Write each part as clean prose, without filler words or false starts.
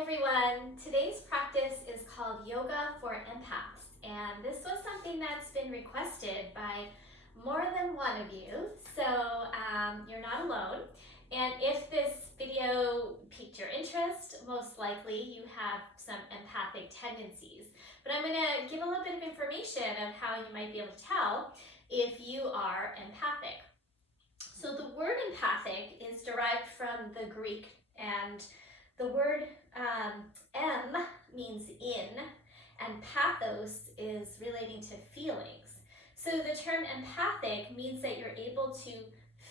Hi everyone, today's practice is called Yoga for Empaths, and this was something that's been requested by more than one of you, so you're not alone. And if this video piqued your interest, most likely you have some empathic tendencies. But I'm going to give a little bit of information of how you might be able to tell if you are empathic. So the word empathic is derived from the Greek, and the word em means in, and pathos is relating to feelings. So the term empathic means that you're able to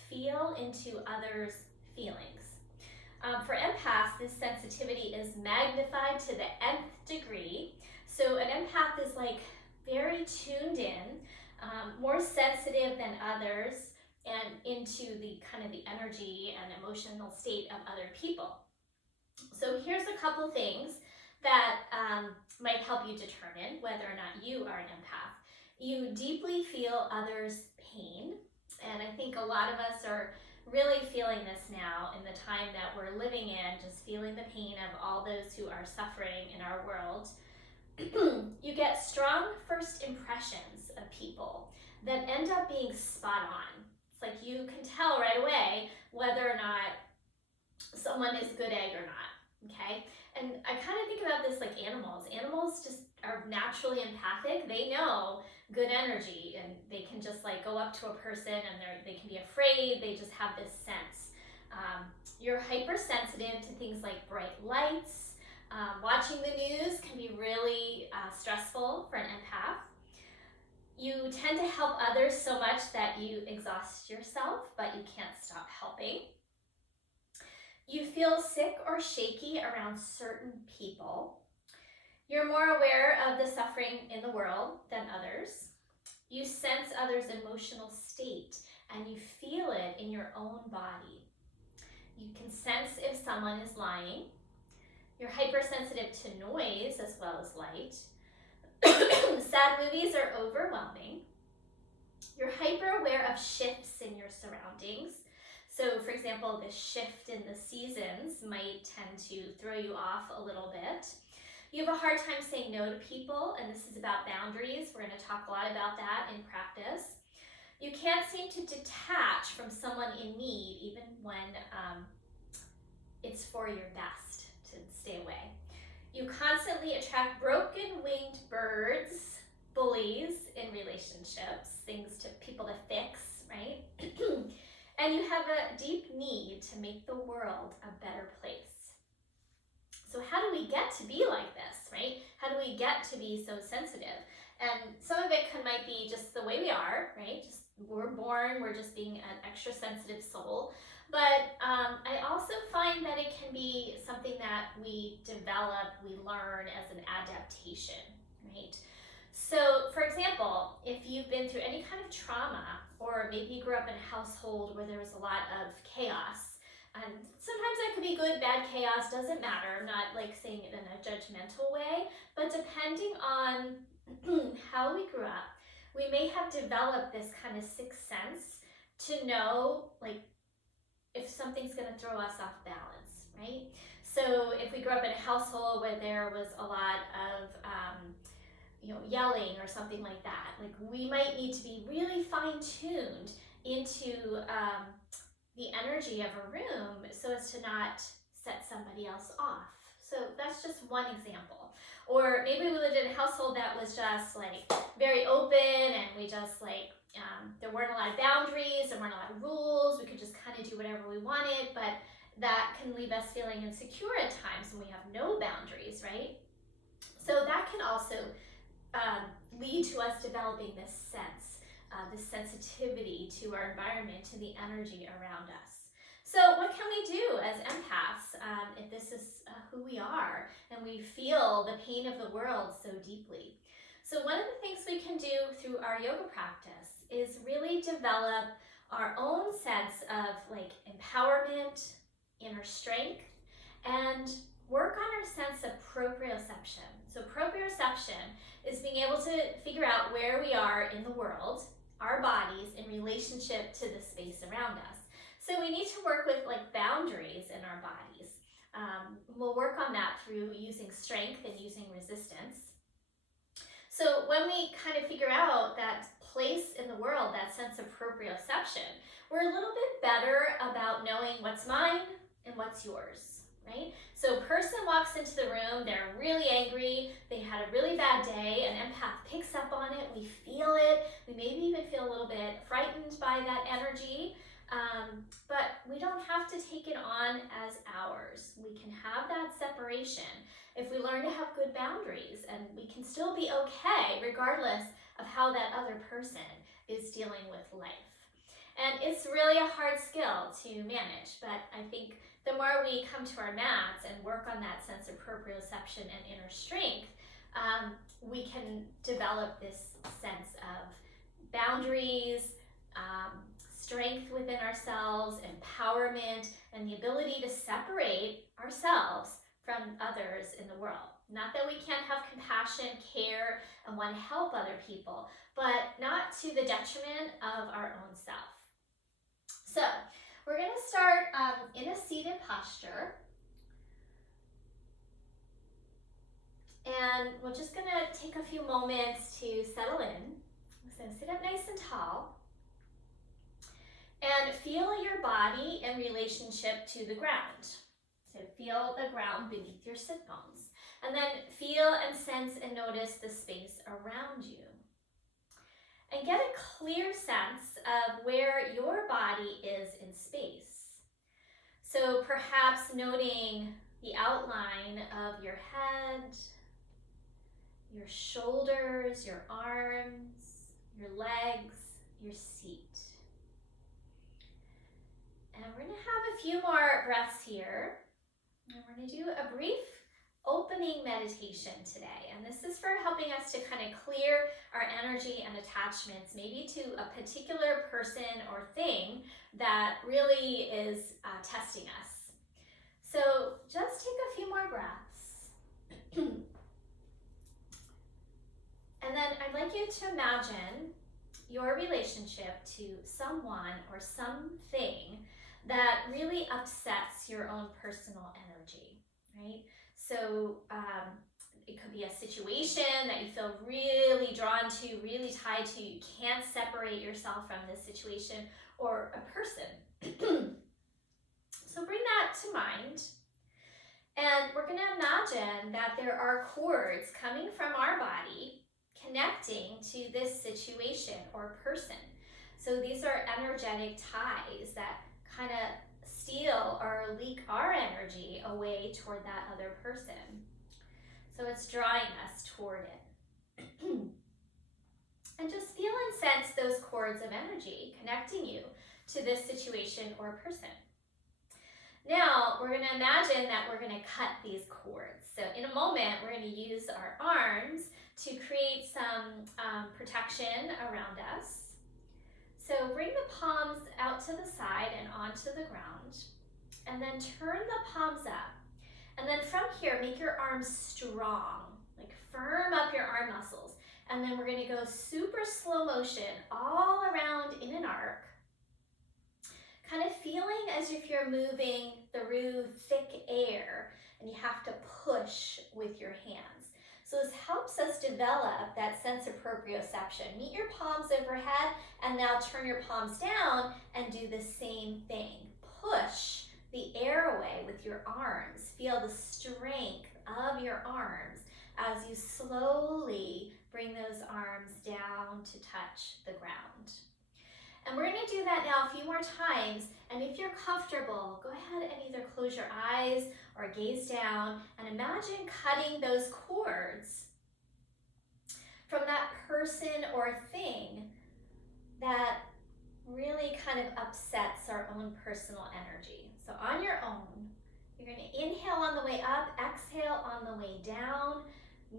feel into others' feelings. For empaths, this sensitivity is magnified to the nth degree. So an empath is like very tuned in, more sensitive than others, and into the kind of the energy and emotional state of other people. So here's a couple things that might help you determine whether or not you are an empath. You deeply feel others' pain, and I think a lot of us are really feeling this now in the time that we're living in, just feeling the pain of all those who are suffering in our world. You get strong first impressions of people that end up being spot on. It's like you can tell right away whether or not someone is good egg or not, okay? And I kind of think about this like animals. Animals just are naturally empathic. They know good energy, and they can just like go up to a person and they can be afraid. They just have this sense. You're hypersensitive to things like bright lights. Watching the news can be really stressful for an empath. You tend to help others so much that you exhaust yourself, but you can't stop helping. You feel sick or shaky around certain people. You're more aware of the suffering in the world than others. You sense others' emotional state, and you feel it in your own body. You can sense if someone is lying. You're hypersensitive to noise as well as light. Sad movies are overwhelming. You're hyper aware of shifts in your surroundings. So, for example, the shift in the seasons might tend to throw you off a little bit. You have a hard time saying no to people, and this is about boundaries. We're going to talk a lot about that in practice. You can't seem to detach from someone in need, even when it's for your best to stay away. You constantly attract broken-winged birds, bullies in relationships, things to people to fix, right? And you have a deep need to make the world a better place. So how do we get to be like this, right? How do we get to be so sensitive? And some of it might be just the way we are, right? Just we're born, we're just being an extra sensitive soul. But I also find that it can be something that we develop, we learn as an adaptation, right? So, for example, if you've been through any kind of trauma, or maybe you grew up in a household where there was a lot of chaos, and sometimes that could be good, bad chaos, doesn't matter. I'm not like saying it in a judgmental way, but depending on how we grew up, we may have developed this kind of sixth sense to know like if something's going to throw us off balance, right? So if we grew up in a household where there was a lot of yelling or something like that, like we might need to be really fine-tuned into the energy of a room so as to not set somebody else off. So that's just one example. Or maybe we lived in a household that was just like very open, and we just like there weren't a lot of boundaries, there weren't a lot of rules, we could just kind of do whatever we wanted, but that can leave us feeling insecure at times when we have no boundaries, right? So that can also lead to us developing this sense, this sensitivity to our environment, to the energy around us. So what can we do as empaths if this is who we are and we feel the pain of the world so deeply? So one of the things we can do through our yoga practice is really develop our own sense of like empowerment, inner strength, and work on our sense of proprioception. So proprioception is being able to figure out where we are in the world, our bodies, in relationship to the space around us. So we need to work with like boundaries in our bodies. We'll work on that through using strength and using resistance. So when we kind of figure out that place in the world, that sense of proprioception, we're a little bit better about knowing what's mine and what's yours, right? So a person walks into the room, they're really angry, they had a really bad day, an empath picks up on it, we feel it, we maybe even feel a little bit frightened by that energy, but we don't have to take it on as ours. We can have that separation if we learn to have good boundaries, and we can still be okay regardless of how that other person is dealing with life. And it's really a hard skill to manage, but I think the more we come to our mats and work on that sense of proprioception and inner strength, we can develop this sense of boundaries, strength within ourselves, empowerment, and the ability to separate ourselves from others in the world. Not that we can't have compassion, care, and want to help other people, but not to the detriment of our own self. So we're going to start in a seated posture. And we're just going to take a few moments to settle in. So sit up nice and tall. And feel your body in relationship to the ground. So feel the ground beneath your sit bones. And then feel and sense and notice the space around you. And get a clear sense of where your body is in space. So perhaps noting the outline of your head, your shoulders, your arms, your legs, your seat. And we're going to have a few more breaths here. And we're going to do a brief opening meditation today. And this is for helping us to kind of clear our energy and attachments, maybe to a particular person or thing that really is testing us. So just take a few more breaths. And then I'd like you to imagine your relationship to someone or something that really upsets your own personal energy, right? So it could be a situation that you feel really drawn to, really tied to. You can't separate yourself from this situation, or a person. So bring that to mind. And we're going to imagine that there are cords coming from our body connecting to this situation or person. So these are energetic ties that kind of steal or leak our energy away toward that other person. So it's drawing us toward it. And just feel and sense those cords of energy connecting you to this situation or person. Now, we're going to imagine that we're going to cut these cords. So in a moment, we're going to use our arms to create some protection around us. So bring the palms out to the side and onto the ground. And then turn the palms up. And then from here, make your arms strong. Like firm up your arm muscles. And then we're going to go super slow motion all around in an arc. Kind of feeling as if you're moving through thick air and you have to push with your hands. So this helps us develop that sense of proprioception. Meet your palms overhead and now turn your palms down and do the same thing. Push the air away with your arms. Feel the strength of your arms as you slowly bring those arms down to touch the ground. And we're going to do that now a few more times. And if you're comfortable, go ahead and either close your eyes or gaze down and imagine cutting those cords from that person or thing that really kind of upsets our own personal energy. So on your own, you're going to inhale on the way up, exhale on the way down,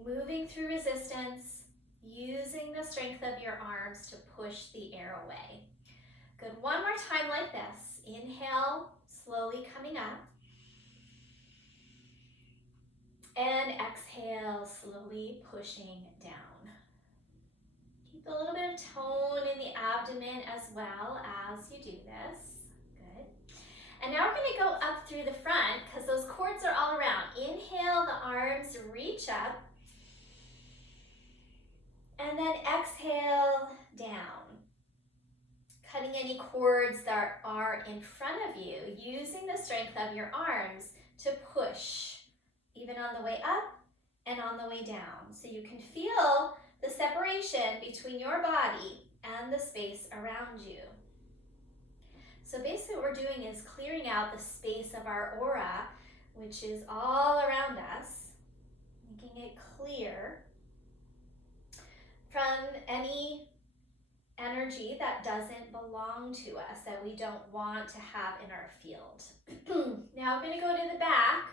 moving through resistance, using the strength of your arms to push the air away. Good, one more time like this. Inhale, slowly coming up. And exhale, slowly pushing down. Keep a little bit of tone in the abdomen as well as you do this. Good. And now we're going to go up through the front because those cords are reach up. And then exhale down. Cutting any cords that are in front of you, using the strength of your arms to push, even on the way up and on the way down. So you can feel the separation between your body and the space around you. So basically what we're doing is clearing out the space of our aura, which is all around us, making it clear from any energy that doesn't belong to us, that we don't want to have in our field. Now I'm going to go to the back,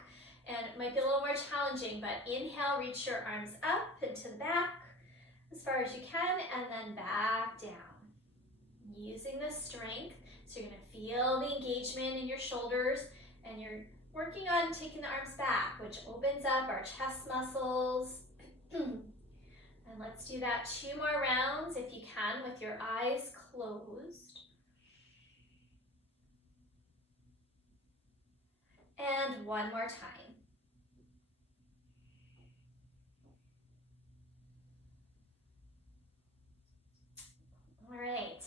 and it might be a little more challenging, but inhale, reach your arms up and to the back as far as you can, and then back down. Using the strength, so you're going to feel the engagement in your shoulders, and you're working on taking the arms back, which opens up our chest muscles. And let's do that 2 more rounds if you can with your eyes closed. And 1 more time. All right,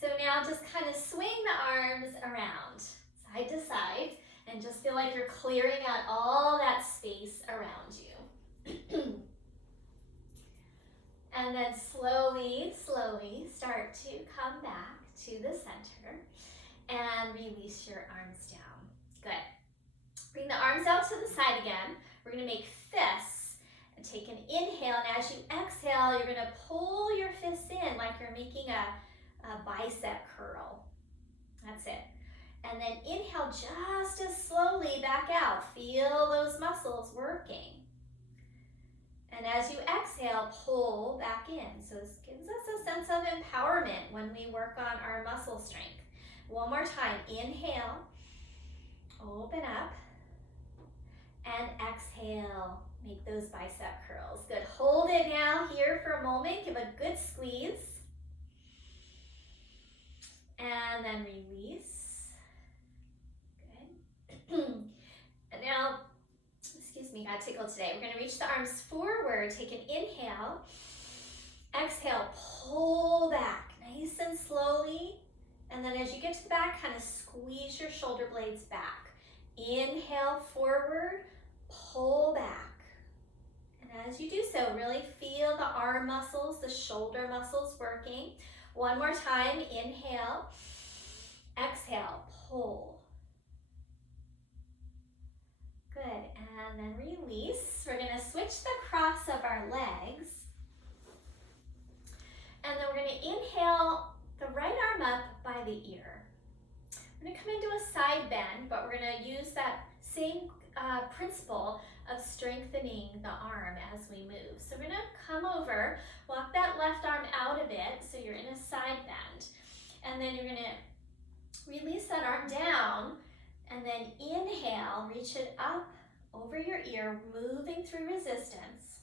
so now just kind of swing the arms around, side to side, and just feel like you're clearing out all that space around you. And then slowly, slowly start to come back to the center and release your arms down. Good. Bring the arms out to the side again. We're going to make fists and take an inhale. And as you exhale, you're going to pull your fists in like you're making a bicep curl. That's it. And then inhale just as slowly back out. Feel those muscles working. And as you exhale, pull back in. So this gives us a sense of empowerment when we work on our muscle strength. 1 more time. Inhale, open up, and exhale. Make those bicep curls. Good. Hold it now here for a moment. Give a good squeeze. And then release. Good. And now, excuse me, got tickled today. We're going to reach the arms forward. Take an inhale. Exhale, pull back nice and slowly. And then as you get to the back, kind of squeeze your shoulder blades back. Inhale forward, pull back. And as you do so, really feel the arm muscles, the shoulder muscles working. 1 more time. Inhale. Exhale, pull. Good, and then release. We're going to switch the cross of our legs. And then we're going to inhale the right arm up by the ear. We're going to come into a side bend, but we're going to use that same principle of strengthening the arm as we move. So we're going to come over, walk that left arm out a bit, so you're in a side bend. And then you're going to release that arm down. And then inhale, reach it up over your ear, moving through resistance.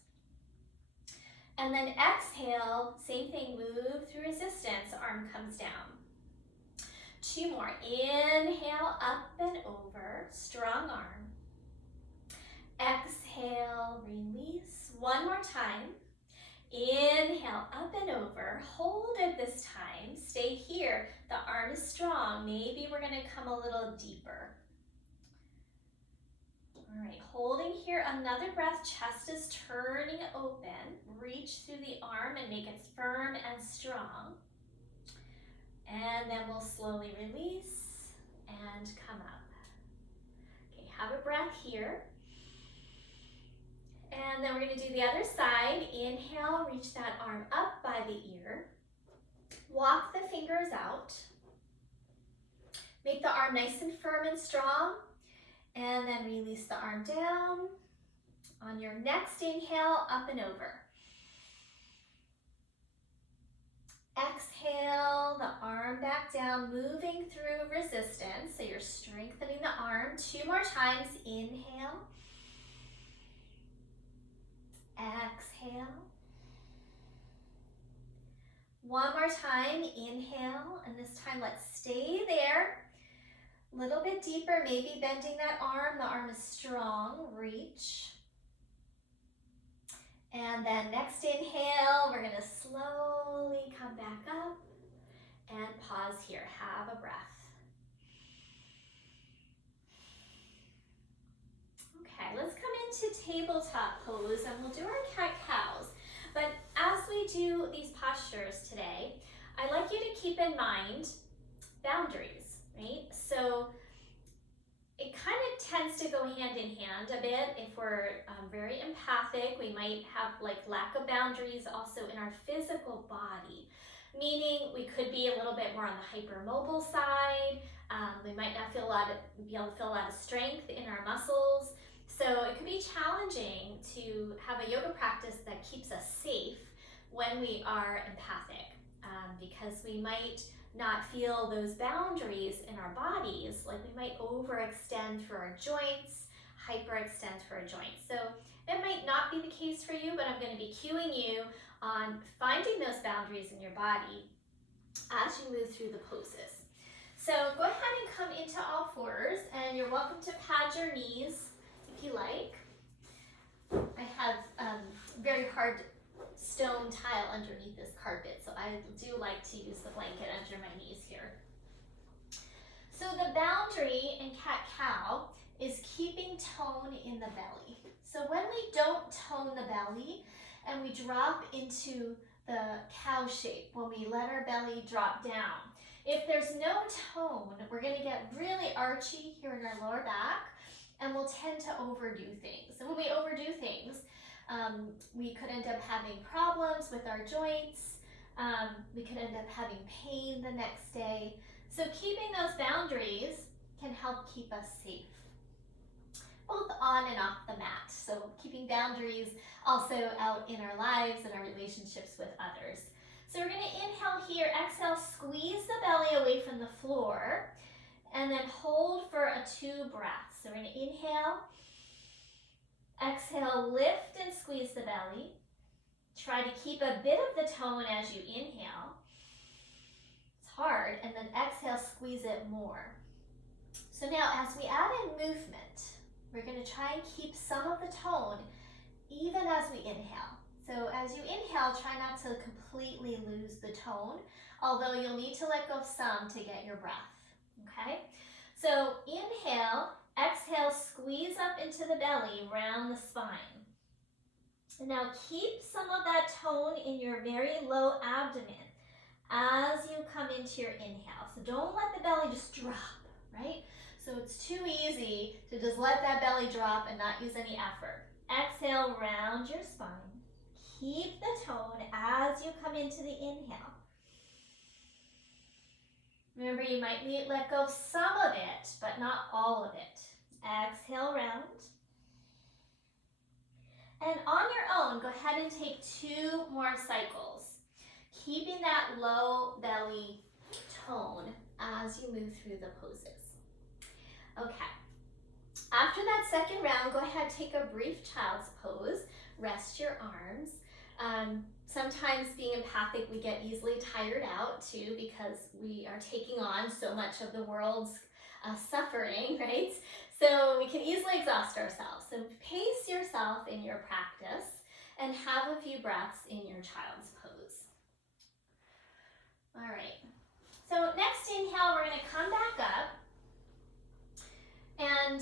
And then exhale, same thing, move through resistance, arm comes down. 2 more. Inhale, up and over, strong arm. Exhale, release. 1 more time. Inhale, up and over. Hold it this time. Stay here. The arm is strong. Maybe we're going to come a little deeper. All right, holding here, another breath. Chest is turning open. Reach through the arm and make it firm and strong. And then we'll slowly release and come up. Okay, have a breath here. And then we're going to do the other side. Inhale, reach that arm up by the ear. Walk the fingers out. Make the arm nice and firm and strong. And then release the arm down. On your next inhale, up and over. Exhale, the arm back down, moving through resistance. So you're strengthening the arm. 2 more times. Inhale. Exhale. 1 more time. Inhale. And this time, let's stay there. A little bit deeper, maybe bending that arm. The arm is strong. Reach. And then next inhale, we're gonna slowly come back up and pause here. Have a breath. Okay, let's come into tabletop pose and we'll do our cat-cows. But as we do these postures today, I'd like you to keep in mind boundaries, right? So it kind of tends to go hand in hand a bit. If we're very empathic, we might have like lack of boundaries also in our physical body, meaning we could be a little bit more on the hypermobile side. We might not be able to feel a lot of strength in our muscles. So it could be challenging to have a yoga practice that keeps us safe when we are empathic, because we might not feel those boundaries in our bodies, like we might overextend for our joints, hyperextend for our joints. So that might not be the case for you, but I'm going to be cueing you on finding those boundaries in your body as you move through the poses. So go ahead and come into all fours, and you're welcome to pad your knees if you like. I have very hard stone tile underneath this carpet, so I do like to use the blanket under my knees here. So the boundary in cat-cow is keeping tone in the belly. So when we don't tone the belly and we drop into the cow shape, when we let our belly drop down, if there's no tone, we're going to get really archy here in our lower back, and we'll tend to overdo things. And when we overdo things, we could end up having problems with our joints. We could end up having pain the next day. So keeping those boundaries can help keep us safe, both on and off the mat. So keeping boundaries also out in our lives and our relationships with others. So we're going to inhale here, exhale, squeeze the belly away from the floor, and then hold for a 2 breaths. So we're going to inhale, exhale, lift and squeeze the belly. Try to keep a bit of the tone as you inhale. It's hard. And then exhale, squeeze it more. So now as we add in movement, we're going to try and keep some of the tone even as we inhale. So as you inhale, try not to completely lose the tone, although you'll need to let go of some to get your breath. Okay? So inhale, exhale, squeeze up into the belly, round the spine. Now keep some of that tone in your very low abdomen as you come into your inhale. So don't let the belly just drop, right? So it's too easy to just let that belly drop and not use any effort. Exhale, round your spine. Keep the tone as you come into the inhale. Remember, you might let go of some of it, but not all of it. Exhale, round. And on your own, go ahead and take 2 more cycles, keeping that low belly tone as you move through the poses. Okay. After that second round, go ahead, take a brief child's pose. Rest your arms. Sometimes being empathic, we get easily tired out too, because we are taking on so much of the world's suffering, right? So we can easily exhaust ourselves. So pace yourself in your practice and have a few breaths in your child's pose. All right. So next inhale, we're going to come back up and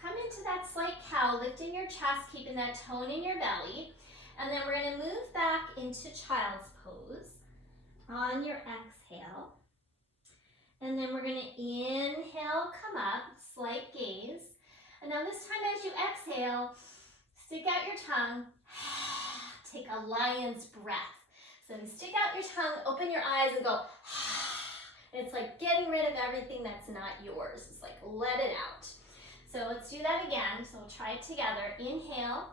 come into that slight cow, lifting your chest, keeping that tone in your belly. And then we're going to move back into child's pose on your exhale. And then we're going to inhale, come up, slight gaze. And now this time as you exhale, stick out your tongue, take a lion's breath. So you stick out your tongue, open your eyes and go, and it's like getting rid of everything that's not yours. It's like let it out. So let's do that again. So we'll try it together. Inhale,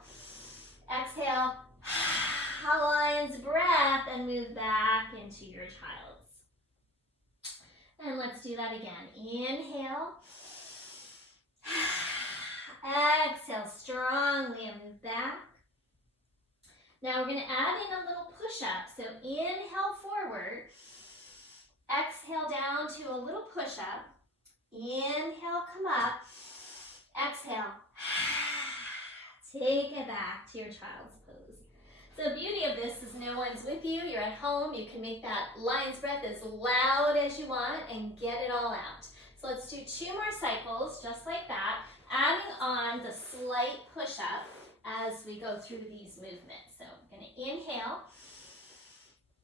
exhale, lion's breath, and move back into your child's. And let's do that again. Inhale, exhale strongly and move back. Now we're going to add in a little push-up. So inhale forward, exhale down to a little push-up. Inhale, come up, exhale, take it back to your child's pose. So the beauty of this is no one's with you, you're at home, you can make that lion's breath as loud as you want and get it all out. So let's do 2 more cycles, just like that, adding on the slight push-up as we go through these movements. So I'm going to inhale,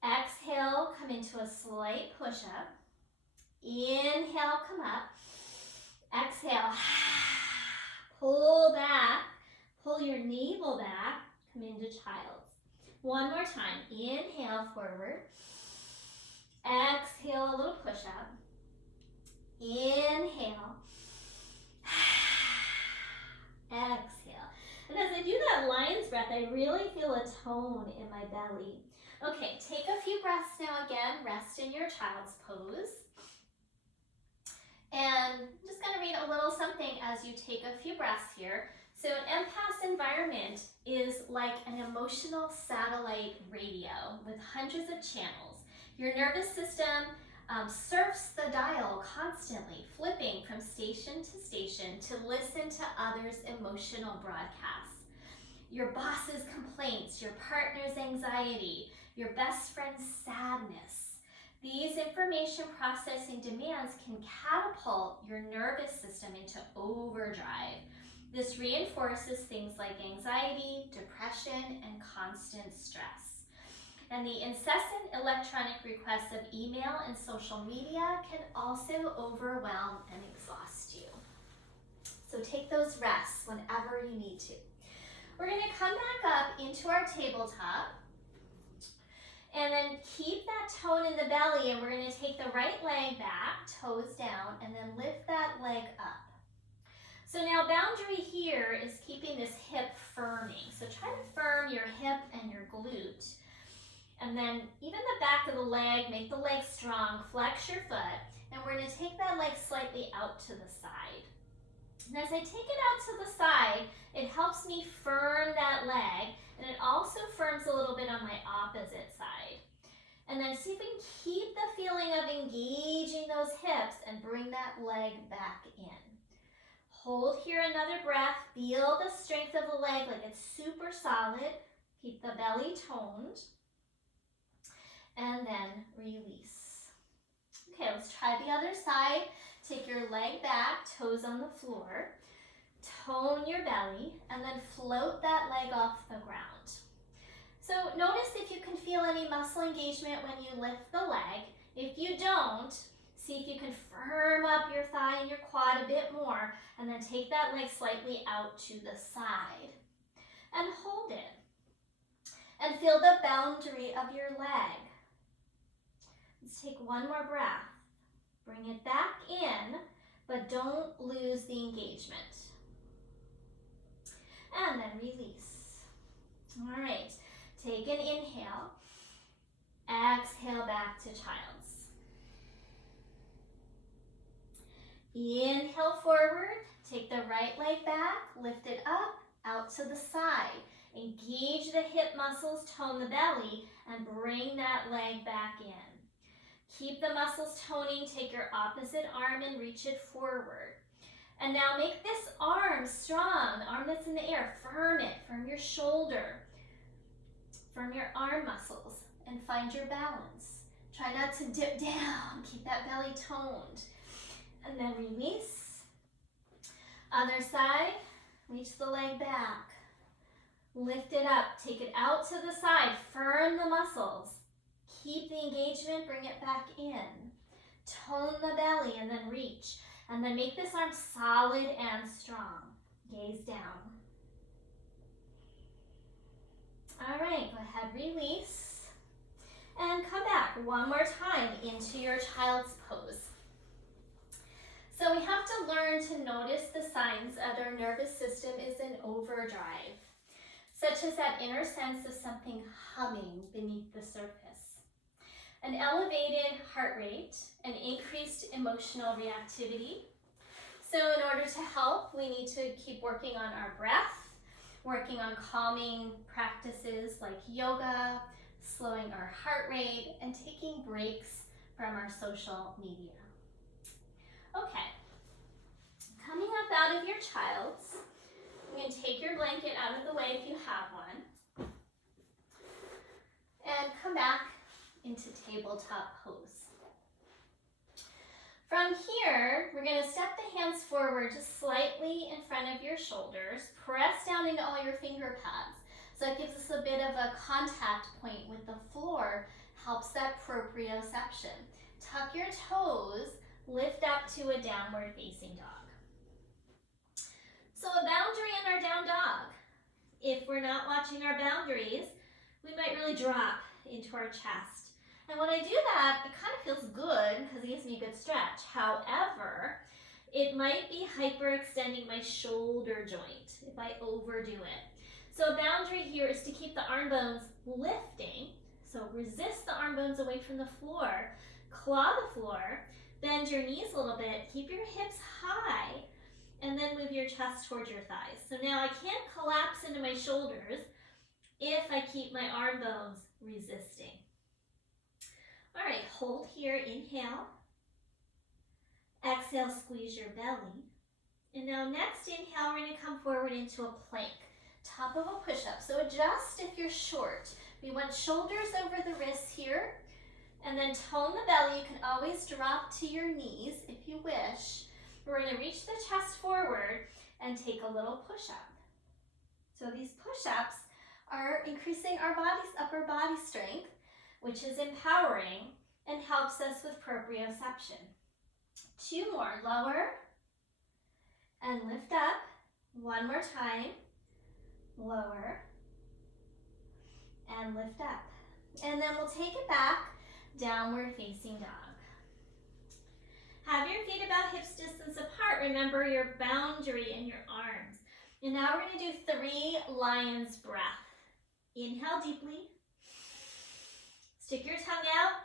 exhale, come into a slight push-up, inhale, come up, exhale, pull back, pull your navel back, come into child's. One more time, inhale forward, exhale a little push-up, inhale, exhale. And as I do that lion's breath, I really feel a tone in my belly. Okay, take a few breaths now again, rest in your child's pose. And I'm just going to read a little something as you take a few breaths here. So an empath's environment is like an emotional satellite radio with hundreds of channels. Your nervous system surfs the dial constantly, flipping from station to station to listen to others' emotional broadcasts. Your boss's complaints, your partner's anxiety, your best friend's sadness. These information processing demands can catapult your nervous system into overdrive. This reinforces things like anxiety, depression, and constant stress. And the incessant electronic requests of email and social media can also overwhelm and exhaust you. So take those rests whenever you need to. We're going to come back up into our tabletop. And then keep that tone in the belly, and we're going to take the right leg back, toes down, and then lift that leg up. So now boundary here is keeping this hip firming. So try to firm your hip and your glute. And then even the back of the leg, make the leg strong, flex your foot, and we're going to take that leg slightly out to the side. And as I take it out to the side, it helps me firm that leg, and it also firms a little bit on my opposite side. And then see if we can keep the feeling of engaging those hips and bring that leg back in. Hold here another breath. Feel the strength of the leg like it's super solid. Keep the belly toned. And then release. Okay, let's try the other side. Take your leg back, toes on the floor. Tone your belly, and then float that leg off the ground. So notice if you can feel any muscle engagement when you lift the leg. If you don't, see if you can firm up your thigh and your quad a bit more, and then take that leg slightly out to the side. And hold it. And feel the boundary of your leg. Let's take one more breath. Bring it back in, but don't lose the engagement. And then release. All right, take an inhale. Exhale back to child's. Inhale forward, take the right leg back, lift it up, out to the side. Engage the hip muscles, tone the belly, and bring that leg back in. Keep the muscles toning, take your opposite arm and reach it forward. And now make this arm strong, the arm that's in the air, firm it, firm your shoulder, firm your arm muscles, and find your balance. Try not to dip down, keep that belly toned. And then release. Other side, reach the leg back. Lift it up, take it out to the side, firm the muscles. Keep the engagement, bring it back in. Tone the belly and then reach. And then make this arm solid and strong. Gaze down. All right, go ahead, release. And come back one more time into your child's pose. So we have to learn to notice the signs that our nervous system is in overdrive, such as that inner sense of something humming beneath the surface. An elevated heart rate, an increased emotional reactivity. So in order to help, we need to keep working on our breath, working on calming practices like yoga, slowing our heart rate, and taking breaks from our social media. Okay, coming up out of your child's, you can take your blanket out of the way if you have one. come back into tabletop pose. From here, we're going to step the hands forward just slightly in front of your shoulders. Press down into all your finger pads. So it gives us a bit of a contact point with the floor, helps that proprioception. Tuck your toes, lift up to a downward facing dog. So a boundary in our down dog. If we're not watching our boundaries, we might really drop into our chest. And when I do that, it kind of feels good because it gives me a good stretch. However, it might be hyperextending my shoulder joint if I overdo it. So a boundary here is to keep the arm bones lifting. So resist the arm bones away from the floor, claw the floor, bend your knees a little bit, keep your hips high, and then move your chest towards your thighs. So now I can't collapse into my shoulders if I keep my arm bones resisting. All right, hold here, inhale. Exhale, squeeze your belly. And now next inhale, we're gonna come forward into a plank, top of a push-up. So adjust if you're short. We want shoulders over the wrists here, and then tone the belly. You can always drop to your knees if you wish. We're gonna reach the chest forward and take a little push-up. So these push-ups are increasing our body's upper body strength, which is empowering and helps us with proprioception. 2 more, lower and lift up. 1 more time, lower and lift up. And then we'll take it back, downward facing dog. Have your feet about hips distance apart. Remember your boundary in your arms. And now we're gonna do 3 lion's breath. Inhale deeply. Stick your tongue out.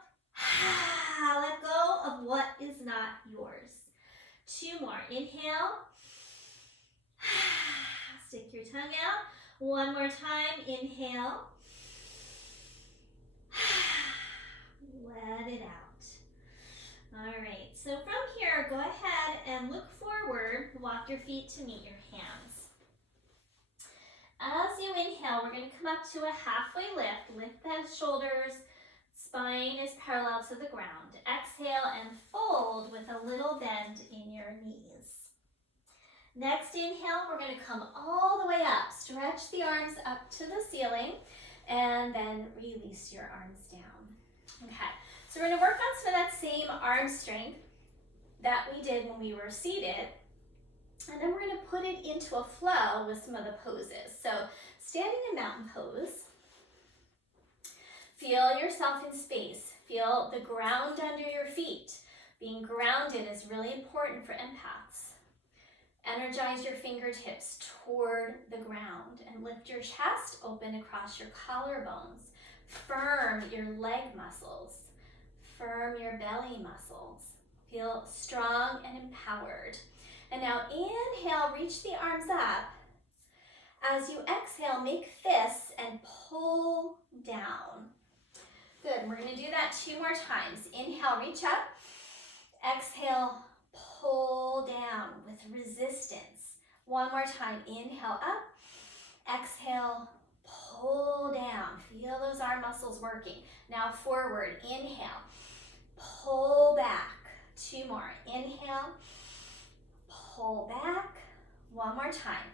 Let go of what is not yours. 2 more. Inhale. Stick your tongue out. 1 more time. Inhale. Let it out. All right. So from here, go ahead and look forward. Walk your feet to meet your hands. As you inhale, we're going to come up to a halfway lift. Lift the shoulders. Spine is parallel to the ground. Exhale and fold with a little bend in your knees. Next inhale, we're going to come all the way up. Stretch the arms up to the ceiling and then release your arms down. Okay, so we're going to work on some of that same arm strength that we did when we were seated. And then we're going to put it into a flow with some of the poses. So standing in mountain pose. Feel yourself in space. Feel the ground under your feet. Being grounded is really important for empaths. Energize your fingertips toward the ground and lift your chest open across your collarbones. Firm your leg muscles. Firm your belly muscles. Feel strong and empowered. And now inhale, reach the arms up. As you exhale, make fists and pull down. Good, we're gonna do that 2 more times. Inhale, reach up. Exhale, pull down with resistance. 1 more time, inhale up. Exhale, pull down. Feel those arm muscles working. Now forward, inhale, pull back. 2 more, inhale, pull back. 1 more time.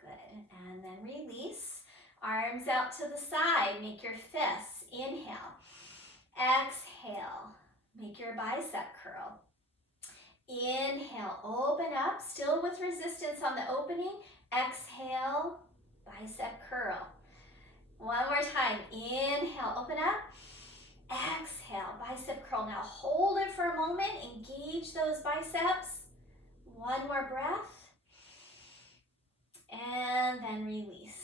Good, and then release. Arms out to the side, make your fists. Inhale, exhale, make your bicep curl. Inhale, open up, still with resistance on the opening. Exhale, bicep curl. 1 more time, inhale, open up. Exhale, bicep curl. Now hold it for a moment, engage those biceps. 1 more breath, and then release.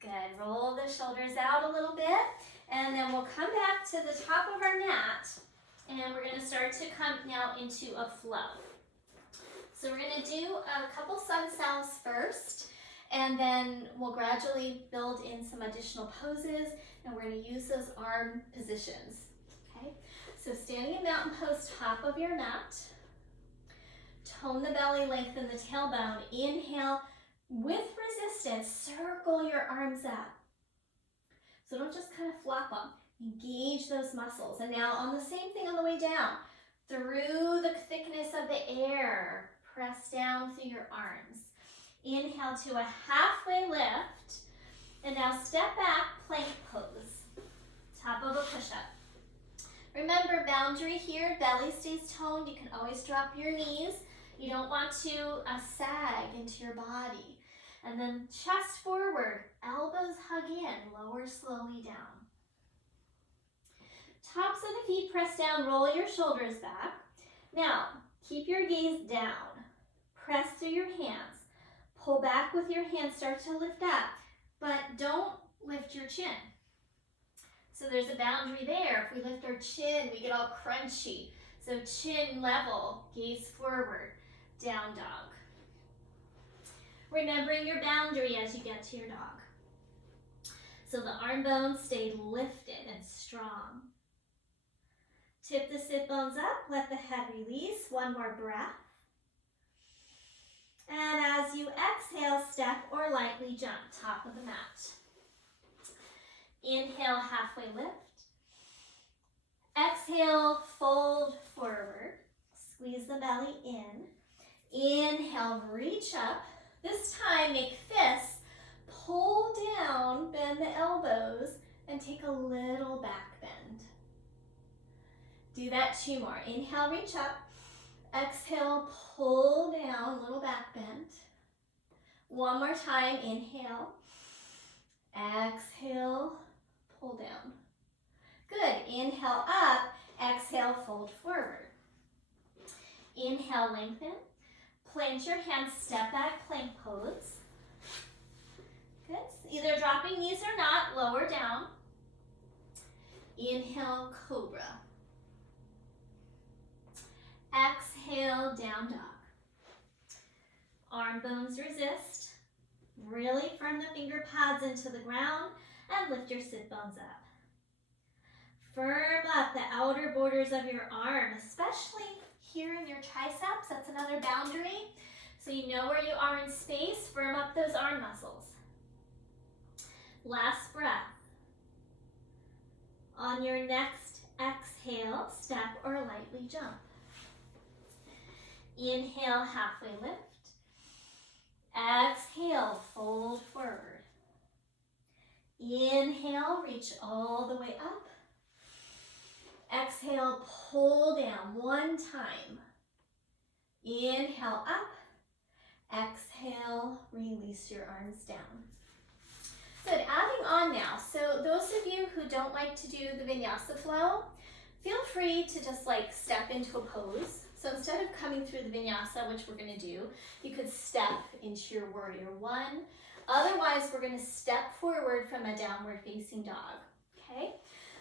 Good, roll the shoulders out a little bit, and then we'll come back to the top of our mat, and we're gonna start to come now into a flow. So we're gonna do a couple sun salves first, and then we'll gradually build in some additional poses, and we're gonna use those arm positions, okay? So standing in mountain pose, top of your mat, tone the belly, lengthen the tailbone, inhale, with resistance, circle your arms up. So don't just kind of flop them. Engage those muscles. And now on the same thing on the way down. Through the thickness of the air, press down through your arms. Inhale to a halfway lift. And now step back, plank pose. Top of a push-up. Remember, boundary here, belly stays toned. You can always drop your knees. You don't want to sag into your body. And then chest forward, elbows hug in, lower slowly down. Tops of the feet press down, roll your shoulders back. Now, keep your gaze down. Press through your hands. Pull back with your hands, start to lift up, but don't lift your chin. So there's a boundary there. If we lift our chin, we get all crunchy. So chin level, gaze forward, down dog. Remembering your boundary as you get to your dog. So the arm bones stay lifted and strong. Tip the sit bones up, let the head release. One more breath. And as you exhale, step or lightly jump, top of the mat. Inhale, halfway lift. Exhale, fold forward. Squeeze the belly in. Inhale, reach up. This time, make fists. Pull down, bend the elbows, and take a little back bend. Do that 2 more. Inhale, reach up. Exhale, pull down, little back bend. 1 more time, inhale. Exhale, pull down. Good, inhale up, exhale, fold forward. Inhale, lengthen. Plant your hands, step back, plank pose. Good, either dropping knees or not, lower down. Inhale, cobra. Exhale, down dog. Arm bones resist. Really firm the finger pads into the ground and lift your sit bones up. Firm up the outer borders of your arm, especially here in your triceps. That's another boundary. So you know where you are in space. Firm up those arm muscles. Last breath. On your next exhale, step or lightly jump. Inhale, halfway lift. Exhale, fold forward. Inhale, reach all the way up. Exhale, pull down 1 time. Inhale, up. Exhale, release your arms down. Good, adding on now. So those of you who don't like to do the vinyasa flow, feel free to just like step into a pose. So instead of coming through the vinyasa, which we're gonna do, you could step into your warrior 1. Otherwise, we're gonna step forward from a downward facing dog, okay?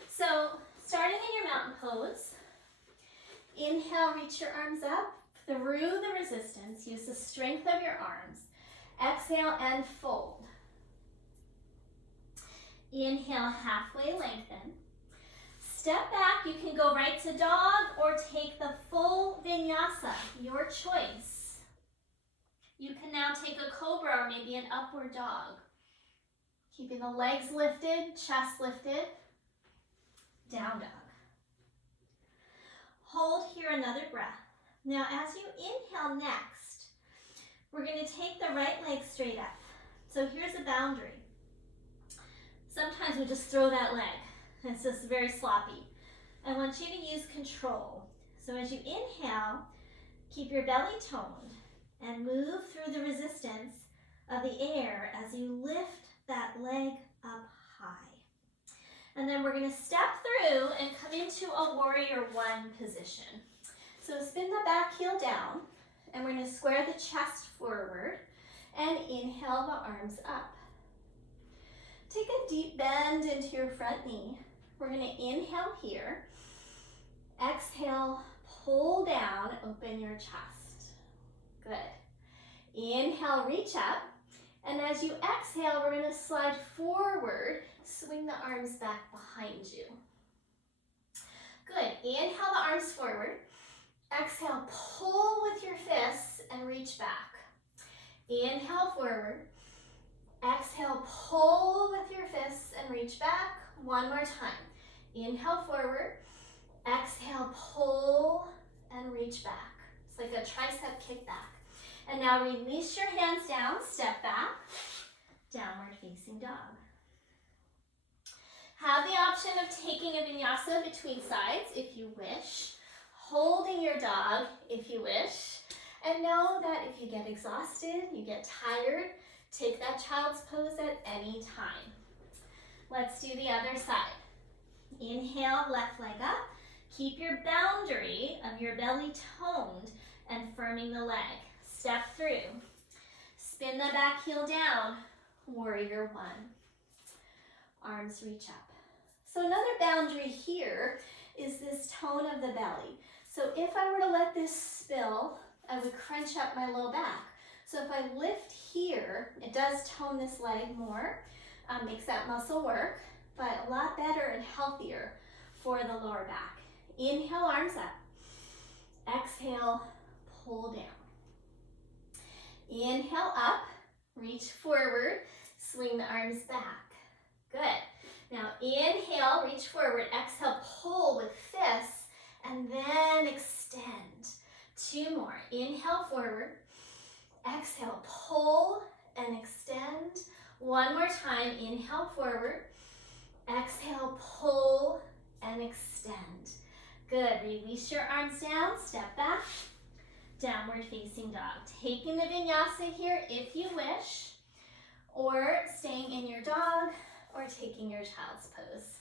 So starting in your mountain pose, inhale, reach your arms up through the resistance. Use the strength of your arms. Exhale and fold. Inhale, halfway lengthen. Step back, you can go right to dog or take the full vinyasa, your choice. You can now take a cobra or maybe an upward dog. Keeping the legs lifted, chest lifted, down dog. Hold here another breath. Now as you inhale next, we're going to take the right leg straight up. So here's a boundary. Sometimes we just throw that leg. It's just very sloppy. I want you to use control. So as you inhale, keep your belly toned and move through the resistance of the air as you lift that leg up high. And then we're going to step through and come into a warrior 1 position. So spin the back heel down, and we're going to square the chest forward and inhale the arms up. Take a deep bend into your front knee. We're going to inhale here. Exhale, pull down, open your chest. Good. Inhale, reach up. And as you exhale, we're going to slide forward, swing the arms back behind you. Good. Inhale the arms forward. Exhale, pull with your fists and reach back. Inhale forward. Exhale, pull with your fists and reach back. One more time. Inhale forward. Exhale, pull and reach back. It's like a tricep kickback. And now release your hands down, step back, downward facing dog. Have the option of taking a vinyasa between sides if you wish, holding your dog if you wish, and know that if you get exhausted, you get tired, take that child's pose at any time. Let's do the other side. Inhale, left leg up. Keep your boundary of your belly toned and firming the leg. Step through. Spin the back heel down. Warrior one. Arms reach up. So another boundary here is this tone of the belly. So if I were to let this spill, I would crunch up my low back. So if I lift here, it does tone this leg more, makes that muscle work, but a lot better and healthier for the lower back. Inhale, arms up. Exhale, pull down. Inhale up, reach forward, swing the arms back. Good. Now inhale, reach forward, exhale, pull with fists, and then extend. Two more. Inhale forward, exhale, pull and extend. One more time. Inhale forward, exhale, pull and extend. Good. Release your arms down, step back, downward facing dog. Taking the vinyasa here if you wish, or staying in your dog, or taking your child's pose.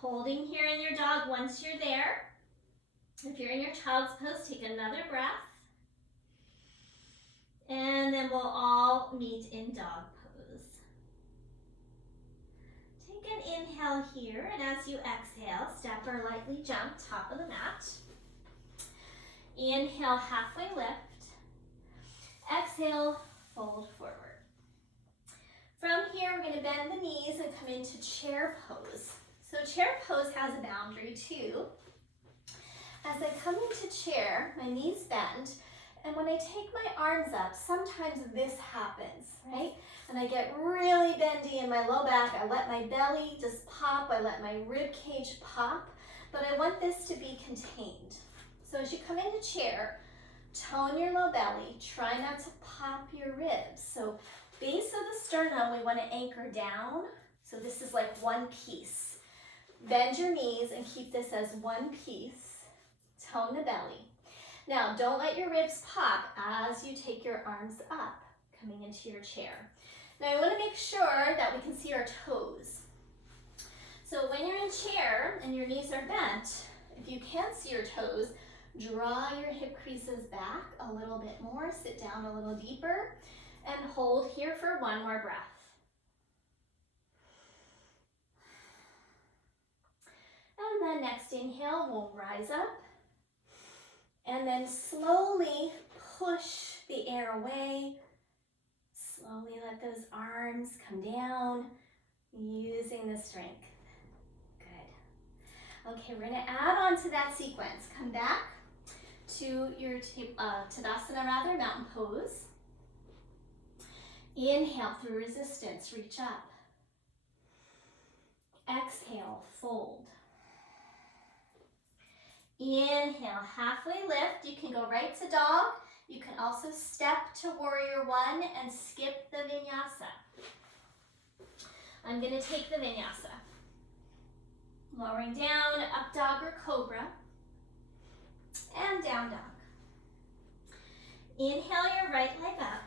Holding here in your dog once you're there. If you're in your child's pose, take another breath. And then we'll all meet in dog pose. Take an inhale here, and as you exhale, step or lightly jump top of the mat. Inhale, halfway lift. Exhale, fold forward. From here, we're going to bend the knees and come into chair pose. So chair pose has a boundary too. As I come into chair, my knees bend, and when I take my arms up, sometimes this happens, right? And I get really bendy in my low back. I let my belly just pop. I let my rib cage pop, but I want this to be contained. So as you come into chair, tone your low belly. Try not to pop your ribs. So base of the sternum, we want to anchor down. So this is like one piece. Bend your knees and keep this as one piece. Tone the belly. Now, don't let your ribs pop as you take your arms up, coming into your chair. Now, I want to make sure that we can see our toes. So when you're in chair and your knees are bent, if you can't see your toes, draw your hip creases back a little bit more, sit down a little deeper, and hold here for one more breath. And then next inhale, we'll rise up. And then slowly push the air away. Slowly let those arms come down, using the strength. Good. Okay, we're going to add on to that sequence. Come back to your Tadasana, mountain pose. Inhale through resistance, reach up. Exhale, fold. Inhale, halfway lift. You can go right to dog. You can also step to warrior one and skip the vinyasa. I'm going to take the vinyasa. Lowering down, up dog or cobra. And down dog. Inhale your right leg up.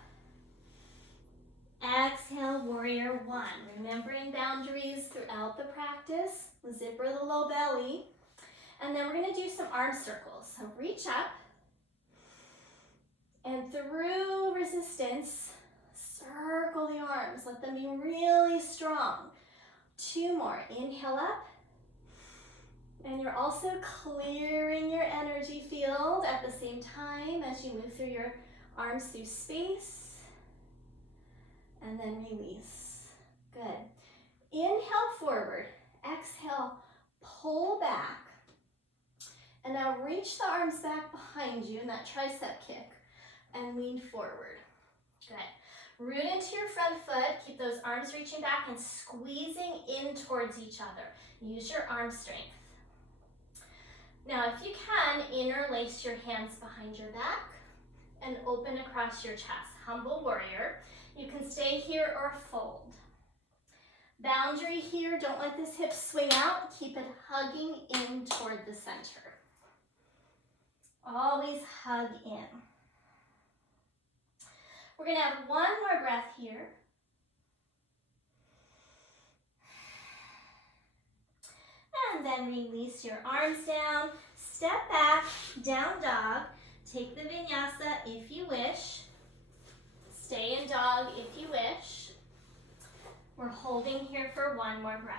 Exhale, warrior one. Remembering boundaries throughout the practice. Zipper the low belly. And then we're going to do some arm circles. So reach up. And through resistance, circle the arms. Let them be really strong. Two more. Inhale up. And you're also clearing your energy field at the same time as you move through your arms through space. And then release. Good. Inhale forward. Exhale, pull back. And now reach the arms back behind you in that tricep kick and lean forward. Good. Root into your front foot. Keep those arms reaching back and squeezing in towards each other. Use your arm strength. Now, if you can, interlace your hands behind your back and open across your chest. Humble warrior. You can stay here or fold. Boundary here, don't let this hip swing out. Keep it hugging in toward the center. Always hug in. We're gonna have one more breath here. And then release your arms down. Step back, down dog. Take the vinyasa if you wish. Stay in dog if you wish. We're holding here for one more breath.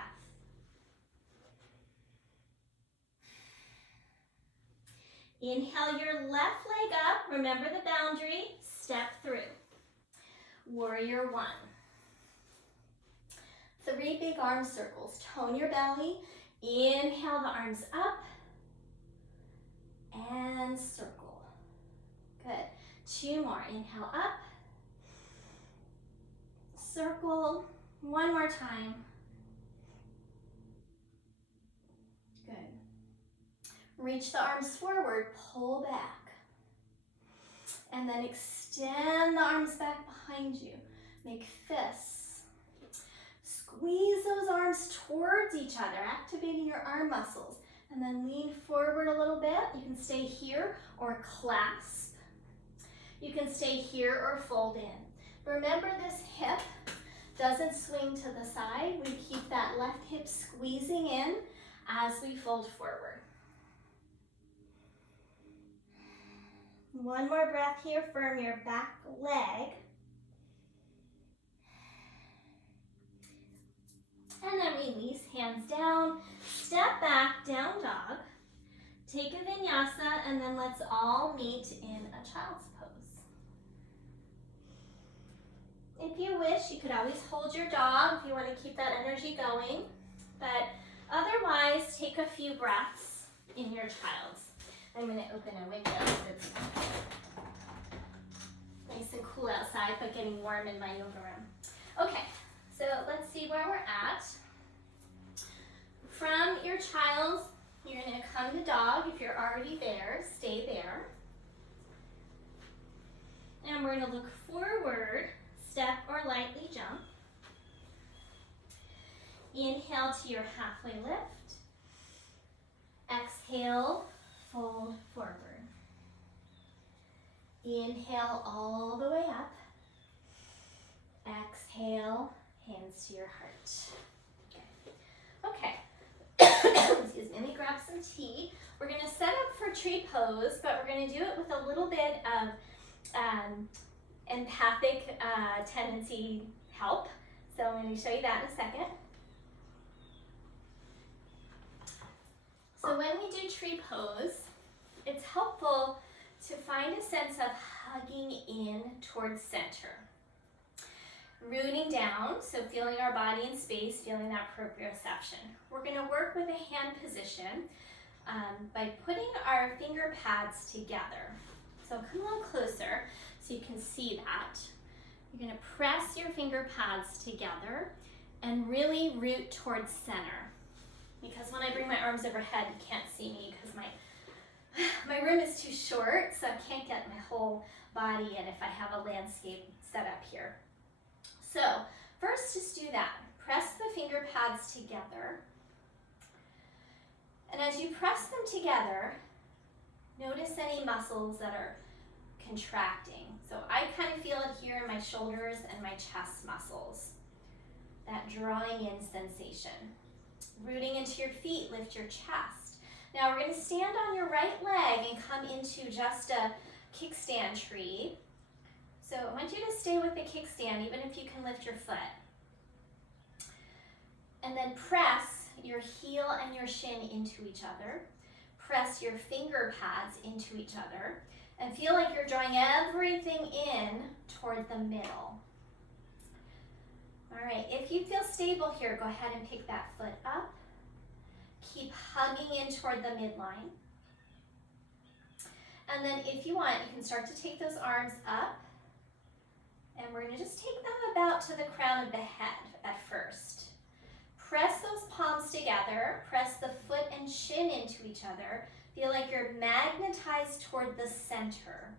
Inhale your left leg up. Remember the boundary. Step through. Warrior one. 3 big arm circles. Tone your belly. Inhale the arms up. And circle. Good. 2 more. Inhale up. Circle. One more time. Good. Reach the arms forward, pull back. And then extend the arms back behind you. Make fists. Squeeze those arms towards each other, activating your arm muscles. And then lean forward a little bit. You can stay here or clasp. You can stay here or fold in. Remember, this hip doesn't swing to the side. We keep that left hip squeezing in as we fold forward. One more breath here. Firm your back leg. And then release, hands down. Step back, down dog. Take a vinyasa, and then let's all meet in a child's pose. If you wish, you could always hold your dog if you want to keep that energy going. But otherwise, take a few breaths in your child's. I'm going to open a window. It's nice and cool outside, but getting warm in my yoga room. Okay, so let's see where we're at. From your child's, you're going to come to dog. If you're already there, stay there. And we're going to look forward. Step or lightly jump. Inhale to your halfway lift. Exhale, fold forward. Inhale all the way up. Exhale, hands to your heart. Okay. Excuse me, let me grab some tea. We're going to set up for tree pose, but we're going to do it with a little bit of empathic tendency help. So I'm going to show you that in a second. So when we do tree pose, it's helpful to find a sense of hugging in towards center. Rooting down, so feeling our body in space, feeling that proprioception. We're going to work with a hand position by putting our finger pads together. So come a little closer so you can see that. You're going to press your finger pads together and really root towards center. Because when I bring my arms overhead, you can't see me because my room is too short, so I can't get my whole body in if I have a landscape set up here. So first, just do that. Press the finger pads together. And as you press them together, notice any muscles that are contracting. So I kind of feel it here in my shoulders and my chest muscles. That drawing in sensation. Rooting into your feet, lift your chest. Now we're going to stand on your right leg and come into just a kickstand tree. So I want you to stay with the kickstand, even if you can lift your foot. And then press your heel and your shin into each other. Press your finger pads into each other. And feel like you're drawing everything in toward the middle. All right, if you feel stable here, go ahead and pick that foot up. Keep hugging in toward the midline. And then if you want, you can start to take those arms up And we're going to just take them about to the crown of the head at first. Press those palms together. Press the foot and shin into each other. Feel like you're magnetized toward the center.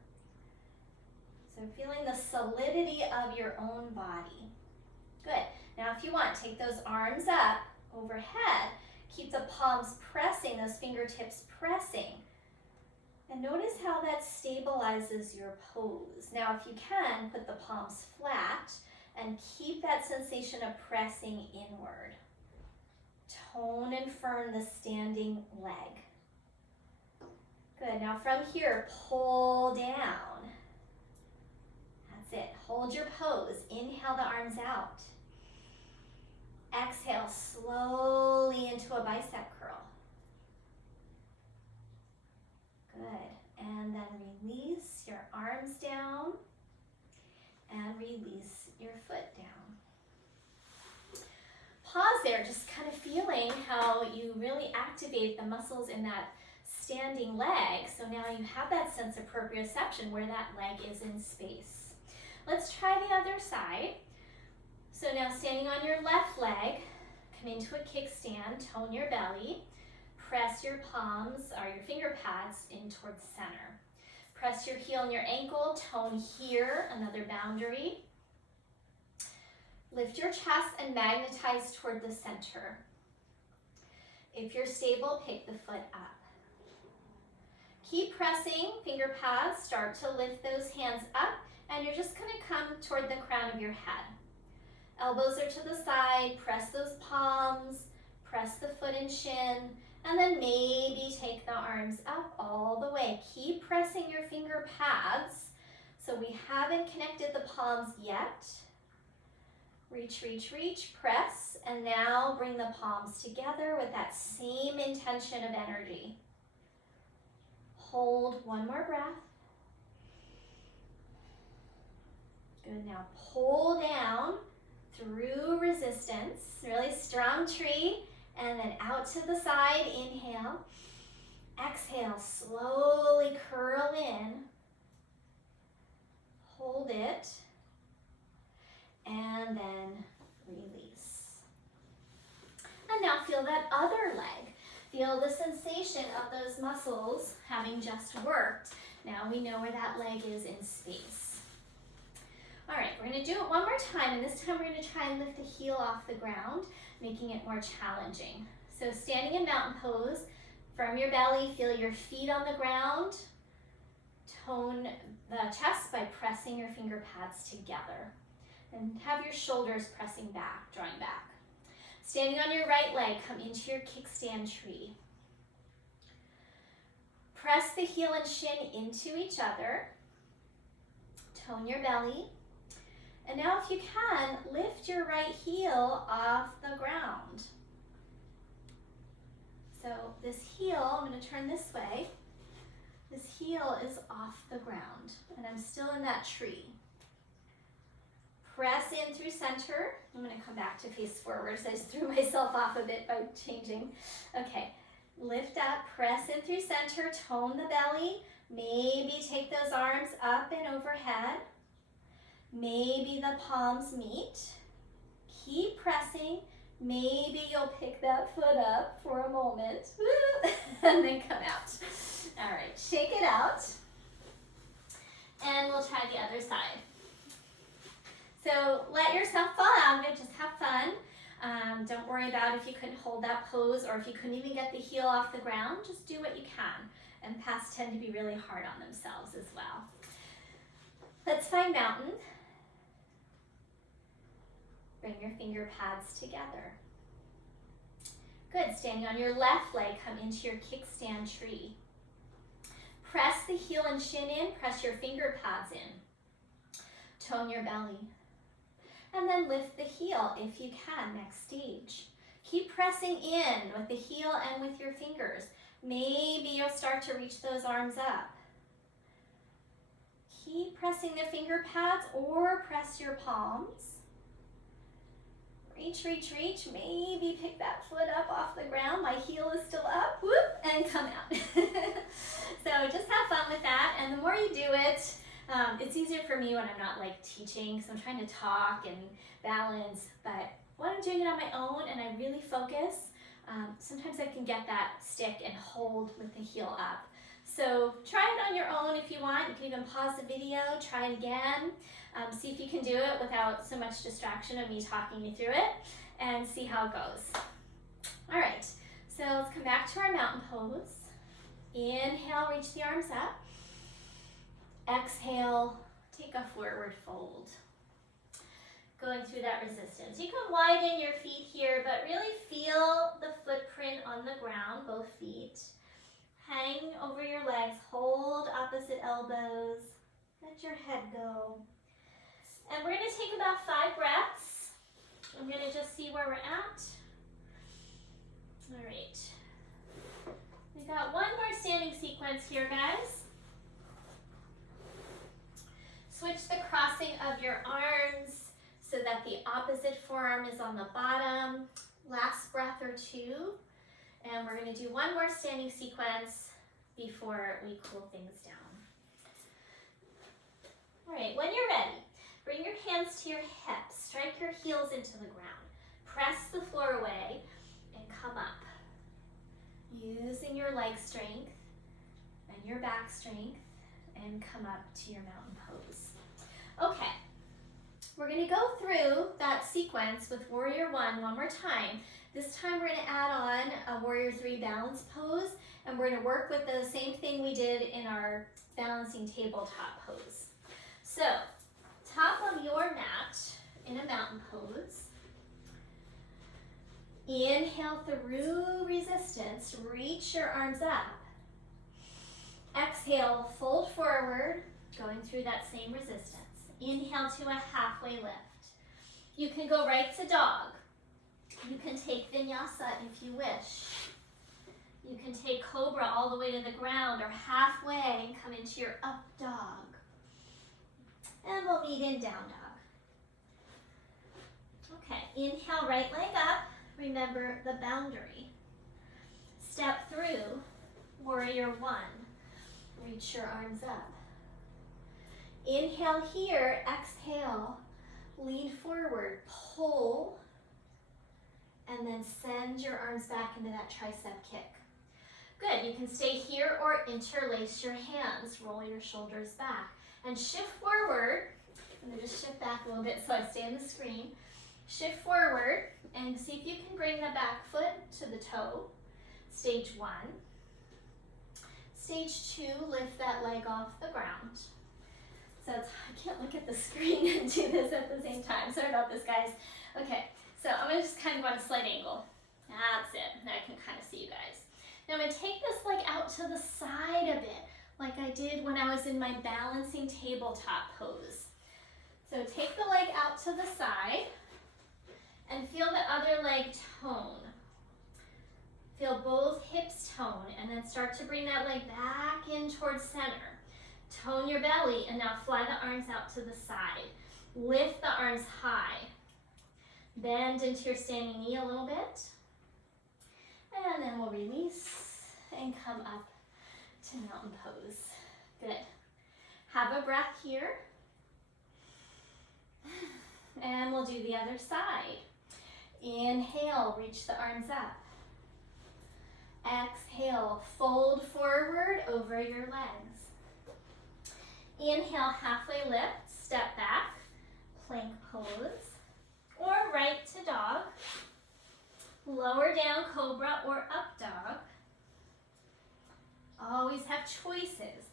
So feeling the solidity of your own body. Good. Now if you want, take those arms up overhead. Keep the palms pressing, those fingertips pressing. And notice how that stabilizes your pose. Now if you can, put the palms flat and keep that sensation of pressing inward. Tone and firm the standing leg. Good. Now from here, pull down. That's it. Hold your pose. Inhale the arms out. Exhale slowly into a bicep curl. Good. And then release your arms down and release your foot down. Pause there, just kind of feeling how you really activate the muscles in that standing leg. So now you have that sense of proprioception where that leg is in space. Let's try the other side. So now standing on your left leg, come into a kickstand, tone your belly, press your palms or your finger pads in towards center. Press your heel and your ankle, tone here, another boundary. Lift your chest and magnetize toward the center. If you're stable, pick the foot up. Keep pressing, finger pads, start to lift those hands up, and you're just gonna come toward the crown of your head. Elbows are to the side, press those palms, press the foot and shin, and then maybe take the arms up all the way. Keep pressing your finger pads. So we haven't connected the palms yet. Reach, reach, reach, press, and now bring the palms together with that same intention of energy. Hold one more breath. Good, now pull down through resistance, really strong tree, and then out to the side, inhale. Exhale, slowly curl in. Hold it. And then release. And now feel that other leg. Feel the sensation of those muscles having just worked. Now we know where that leg is in space. All right, we're gonna do it one more time, and this time we're gonna try and lift the heel off the ground, making it more challenging. So standing in mountain pose, firm your belly, feel your feet on the ground, tone the chest by pressing your finger pads together. And have your shoulders pressing back, drawing back. Standing on your right leg, come into your kickstand tree. Press the heel and shin into each other. Tone your belly. And now if you can, lift your right heel off the ground. So this heel, I'm going to turn this way. This heel is off the ground, and I'm still in that tree. Press in through center. I'm going to come back to face forward, so I just threw myself off a bit by changing. Okay, lift up, press in through center, tone the belly. Maybe take those arms up and overhead. Maybe the palms meet. Keep pressing. Maybe you'll pick that foot up for a moment and then come out. All right, shake it out. And we'll try the other side. So let yourself fall out of it, just have fun. Don't worry about if you couldn't hold that pose or if you couldn't even get the heel off the ground, just do what you can. Empaths tend to be really hard on themselves as well. Let's find mountain. Bring your finger pads together. Good, standing on your left leg, come into your kickstand tree. Press the heel and shin in, press your finger pads in. Tone your belly. And then lift the heel if you can, next stage. Keep pressing in with the heel and with your fingers. Maybe you'll start to reach those arms up. Keep pressing the finger pads or press your palms. Reach, reach, reach. Maybe pick that foot up off the ground. My heel is still up. Whoop, and come out. So just have fun with that. And the more you do it, It's easier for me when I'm not like teaching, because I'm trying to talk and balance, but when I'm doing it on my own and I really focus, sometimes I can get that stick and hold with the heel up. So try it on your own if you want. You can even pause the video, try it again, see if you can do it without so much distraction of me talking you through it, and see how it goes. All right, so let's come back to our mountain pose. Inhale, reach the arms up. Exhale, take a forward fold. Going through that resistance. You can widen your feet here, but really feel the footprint on the ground, both feet. Hang over your legs, hold opposite elbows, let your head go. And we're gonna take about 5 breaths. I'm gonna just see where we're at. All right. We got one more standing sequence here, guys. Switch the crossing of your arms so that the opposite forearm is on the bottom. Last breath or 2. And we're going to do one more standing sequence before we cool things down. All right, when you're ready, bring your hands to your hips. Strike your heels into the ground. Press the floor away and come up. Using your leg strength and your back strength, and come up to your mountain pose. Okay, we're going to go through that sequence with Warrior 1 one more time. This time we're going to add on a Warrior 3 balance pose, and we're going to work with the same thing we did in our balancing tabletop pose. So, top of your mat in a mountain pose. Inhale through resistance, reach your arms up. Exhale, fold forward, going through that same resistance. Inhale to a halfway lift. You can go right to dog. You can take vinyasa if you wish. You can take cobra all the way to the ground or halfway and come into your up dog. And we'll meet in down dog. Okay, inhale, right leg up. Remember the boundary. Step through Warrior 1. Reach your arms up. Inhale here, exhale, lean forward, pull, and then send your arms back into that tricep kick. Good, you can stay here or interlace your hands, roll your shoulders back, and shift forward. I'm gonna just shift back a little bit so I stay on the screen. Shift forward and see if you can bring the back foot to the toe. Stage 1. Stage 2, lift that leg off the ground. So I can't look at the screen and do this at the same time. Sorry about this, guys. Okay, so I'm gonna just kind of go on a slight angle. That's it, now I can kind of see you guys. Now I'm gonna take this leg out to the side a bit, like I did when I was in my balancing tabletop pose. So take the leg out to the side and feel the other leg tone. Feel both hips tone, and then start to bring that leg back in towards center. Tone your belly, and now fly the arms out to the side. Lift the arms high. Bend into your standing knee a little bit. And then we'll release and come up to mountain pose. Good. Have a breath here. And we'll do the other side. Inhale, reach the arms up. Exhale, fold forward over your legs. Inhale, halfway lift, step back, plank pose, or right to dog. Lower down cobra or up dog. Always have choices.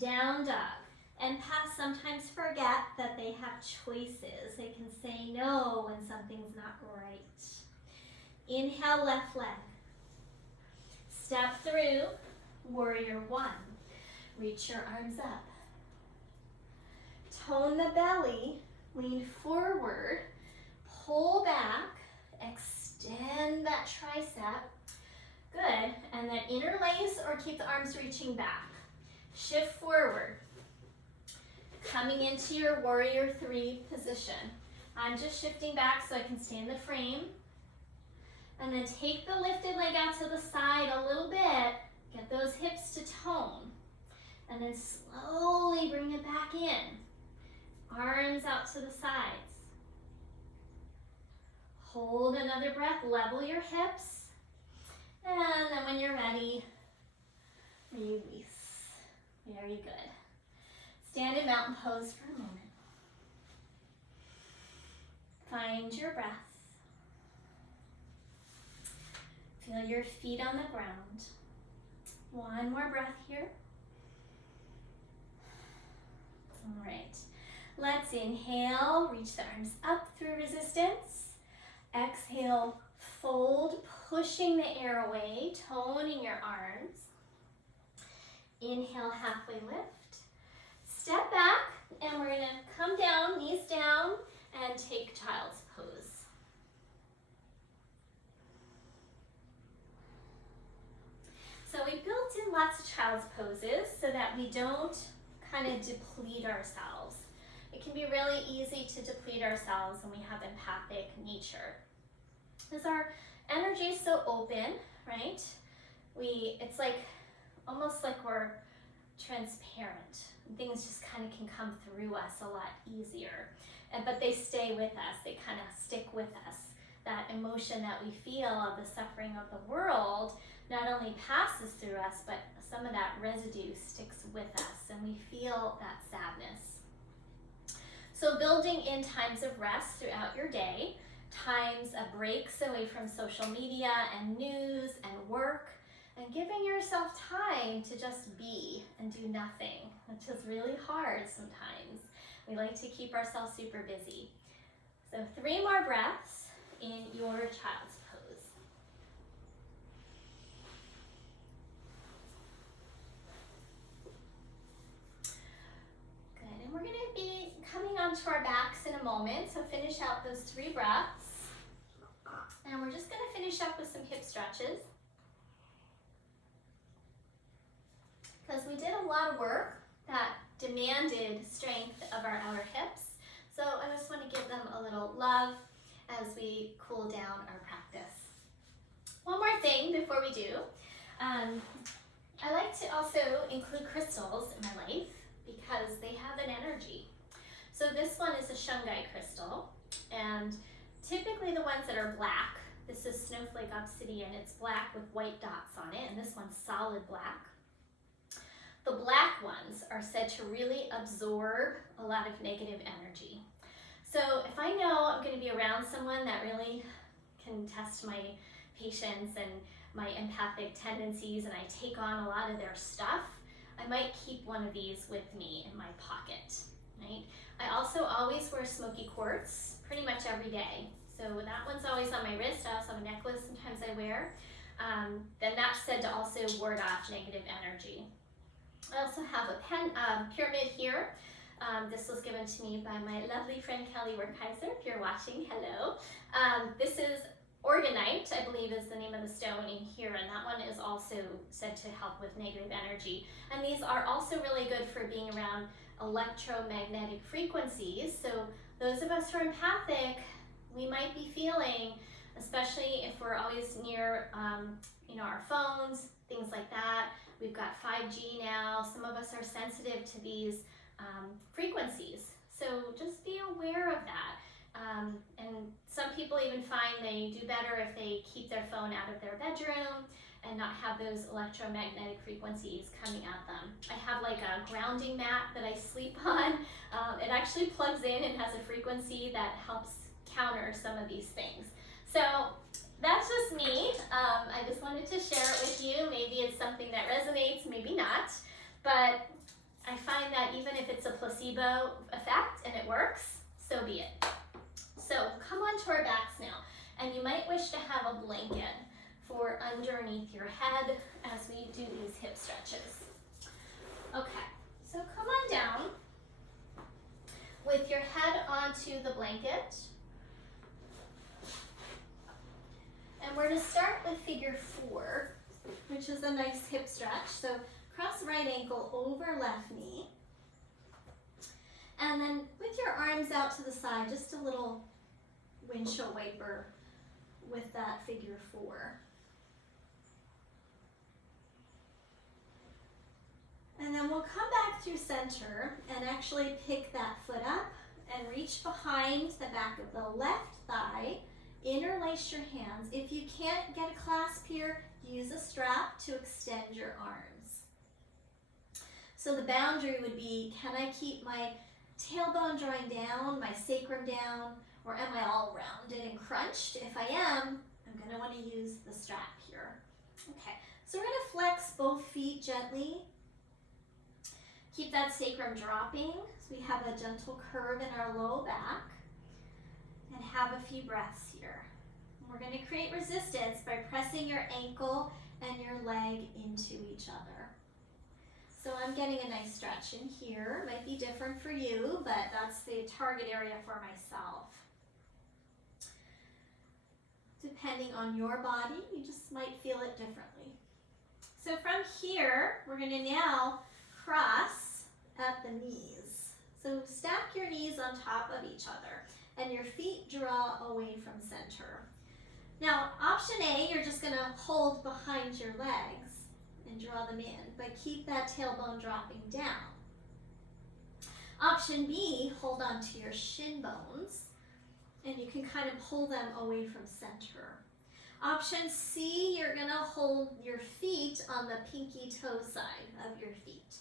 Down dog. Empaths sometimes forget that they have choices. They can say no when something's not right. Inhale, left leg. Step through Warrior 1. Reach your arms up. Tone the belly, lean forward, pull back, extend that tricep. Good, and then interlace or keep the arms reaching back. Shift forward. Coming into your Warrior 3 position. I'm just shifting back so I can stay in the frame. And then take the lifted leg out to the side a little bit. Get those hips to tone. And then slowly slowly bring it back in. Arms out to the sides. Hold another breath, level your hips. And then when you're ready, release. Very good. Stand in mountain pose for a moment. Find your breath. Feel your feet on the ground. One more breath here. All right. Let's inhale, reach the arms up through resistance. Exhale, fold, pushing the air away, toning your arms. Inhale, halfway lift. Step back, and we're gonna come down, knees down, and take child's pose. So we built in lots of child's poses so that we don't kind of deplete ourselves. It can be really easy to deplete ourselves when we have empathic nature. Because our energy is so open, right? It's like almost like we're transparent. Things just kind of can come through us a lot easier. But they stay with us, they kind of stick with us. That emotion that we feel of the suffering of the world not only passes through us, but some of that residue sticks with us, and we feel that sadness. So building in times of rest throughout your day, times of breaks away from social media and news and work, and giving yourself time to just be and do nothing, which is really hard sometimes. We like to keep ourselves super busy. So 3 more breaths in your child's pose. Good, and we're gonna be coming onto our backs in a moment, so finish out those 3 breaths. And we're just gonna finish up with some hip stretches. Because we did a lot of work that demanded strength of our outer hips. So I just want to give them a little love as we cool down our practice. One more thing before we do. I like to also include crystals in my life because they have an energy. So this one is a shungite crystal, and typically the ones that are black, this is snowflake obsidian, it's black with white dots on it, and this one's solid black. The black ones are said to really absorb a lot of negative energy. So if I know I'm going to be around someone that really can test my patience and my empathic tendencies, and I take on a lot of their stuff, I might keep one of these with me in my pocket, right? I also always wear smoky quartz pretty much every day. So that one's always on my wrist. I also have a necklace sometimes I wear. Then that's said to also ward off negative energy. I also have a pyramid here. This was given to me by my lovely friend Kelly Werkheiser. If you're watching, hello. This is Organite, I believe is the name of the stone in here, and that one is also said to help with negative energy. And these are also really good for being around electromagnetic frequencies. So those of us who are empathic, we might be feeling, especially if we're always near our phones, things like that. We've got 5G now. Some of us are sensitive to these frequencies. So just be aware of that. And some people even find they do better if they keep their phone out of their bedroom and not have those electromagnetic frequencies coming at them. I have like a grounding mat that I sleep on. It actually plugs in and has a frequency that helps counter some of these things. So that's just me. I just wanted to share it with you. Maybe it's something that resonates, maybe not. But I find that even if it's a placebo effect and it works, so be it. So come on to our backs now. And you might wish to have a blanket for underneath your head as we do these hip stretches. Okay, so come on down with your head onto the blanket. And we're going to start with figure 4, which is a nice hip stretch. So cross right ankle over left knee. And then with your arms out to the side, just a little windshield wiper with that figure 4. And And then we'll come back through center and actually pick that foot up and reach behind the back of the left thigh. Interlace your hands. If you can't get a clasp here, use a strap to extend your arms. So the boundary would be, can I keep my tailbone drawing down, my sacrum down, or am I all rounded and crunched? If I am, I'm going to want to use the strap here. Okay, so we're going to flex both feet gently. Keep that sacrum dropping, so we have a gentle curve in our low back. And have a few breaths here. And we're going to create resistance by pressing your ankle and your leg into each other. So I'm getting a nice stretch in here. Might be different for you, but that's the target area for myself. Depending on your body, you just might feel it differently. So from here, we're going to now cross at the knees. So stack your knees on top of each other and your feet draw away from center. Now, option A, you're just going to hold behind your legs and draw them in, but keep that tailbone dropping down. Option B, hold on to your shin bones, and you can kind of pull them away from center. Option C, you're going to hold your feet on the pinky toe side of your feet.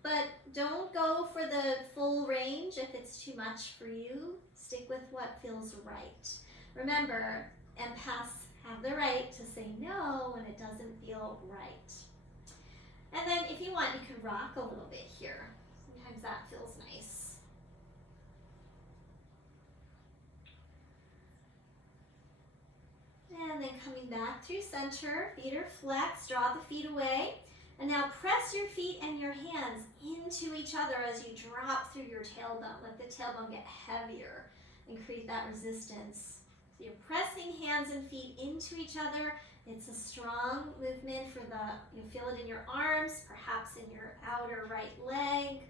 But don't go for the full range if it's too much for you. Stick with what feels right. Remember, empaths have the right to say no when it doesn't feel right. And then if you want, you can rock a little bit here. Sometimes that feels nice. And then coming back through center, feet are flexed, draw the feet away. And now press your feet and your hands into each other as you drop through your tailbone. Let the tailbone get heavier and create that resistance. So you're pressing hands and feet into each other. It's a strong movement for you feel it in your arms, perhaps in your outer right leg.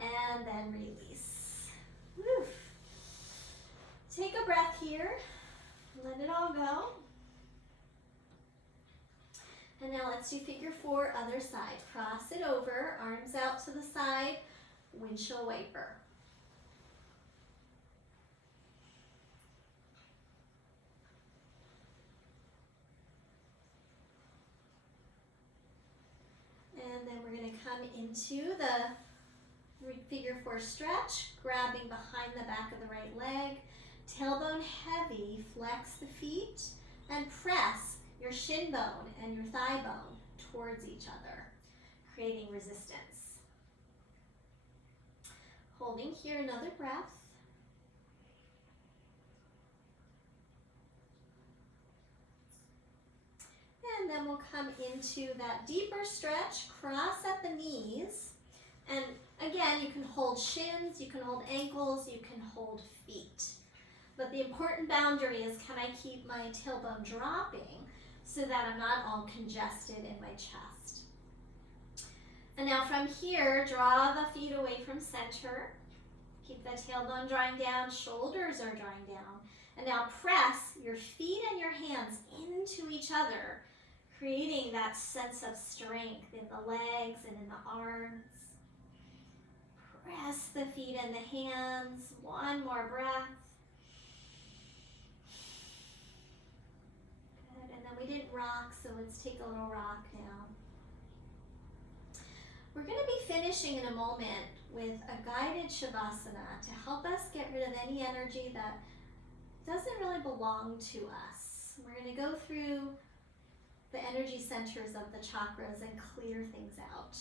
And then release. Woo. Take a breath here. Let it all go. And now let's do figure 4, other side. Cross it over, arms out to the side, windshield wiper. And then we're going to come into the figure 4 stretch, grabbing behind the back of the right leg. Tailbone heavy, flex the feet, and press your shin bone and your thigh bone towards each other, creating resistance. Holding here, another breath. And then we'll come into that deeper stretch, cross at the knees. And again, you can hold shins, you can hold ankles, you can hold feet. But the important boundary is, can I keep my tailbone dropping so that I'm not all congested in my chest? And now from here, draw the feet away from center. Keep the tailbone drawing down, shoulders are drawing down. And now press your feet and your hands into each other, creating that sense of strength in the legs and in the arms. Press the feet and the hands. One more breath. We didn't rock, so let's take a little rock now. We're going to be finishing in a moment with a guided shavasana to help us get rid of any energy that doesn't really belong to us. We're going to go through the energy centers of the chakras and clear things out.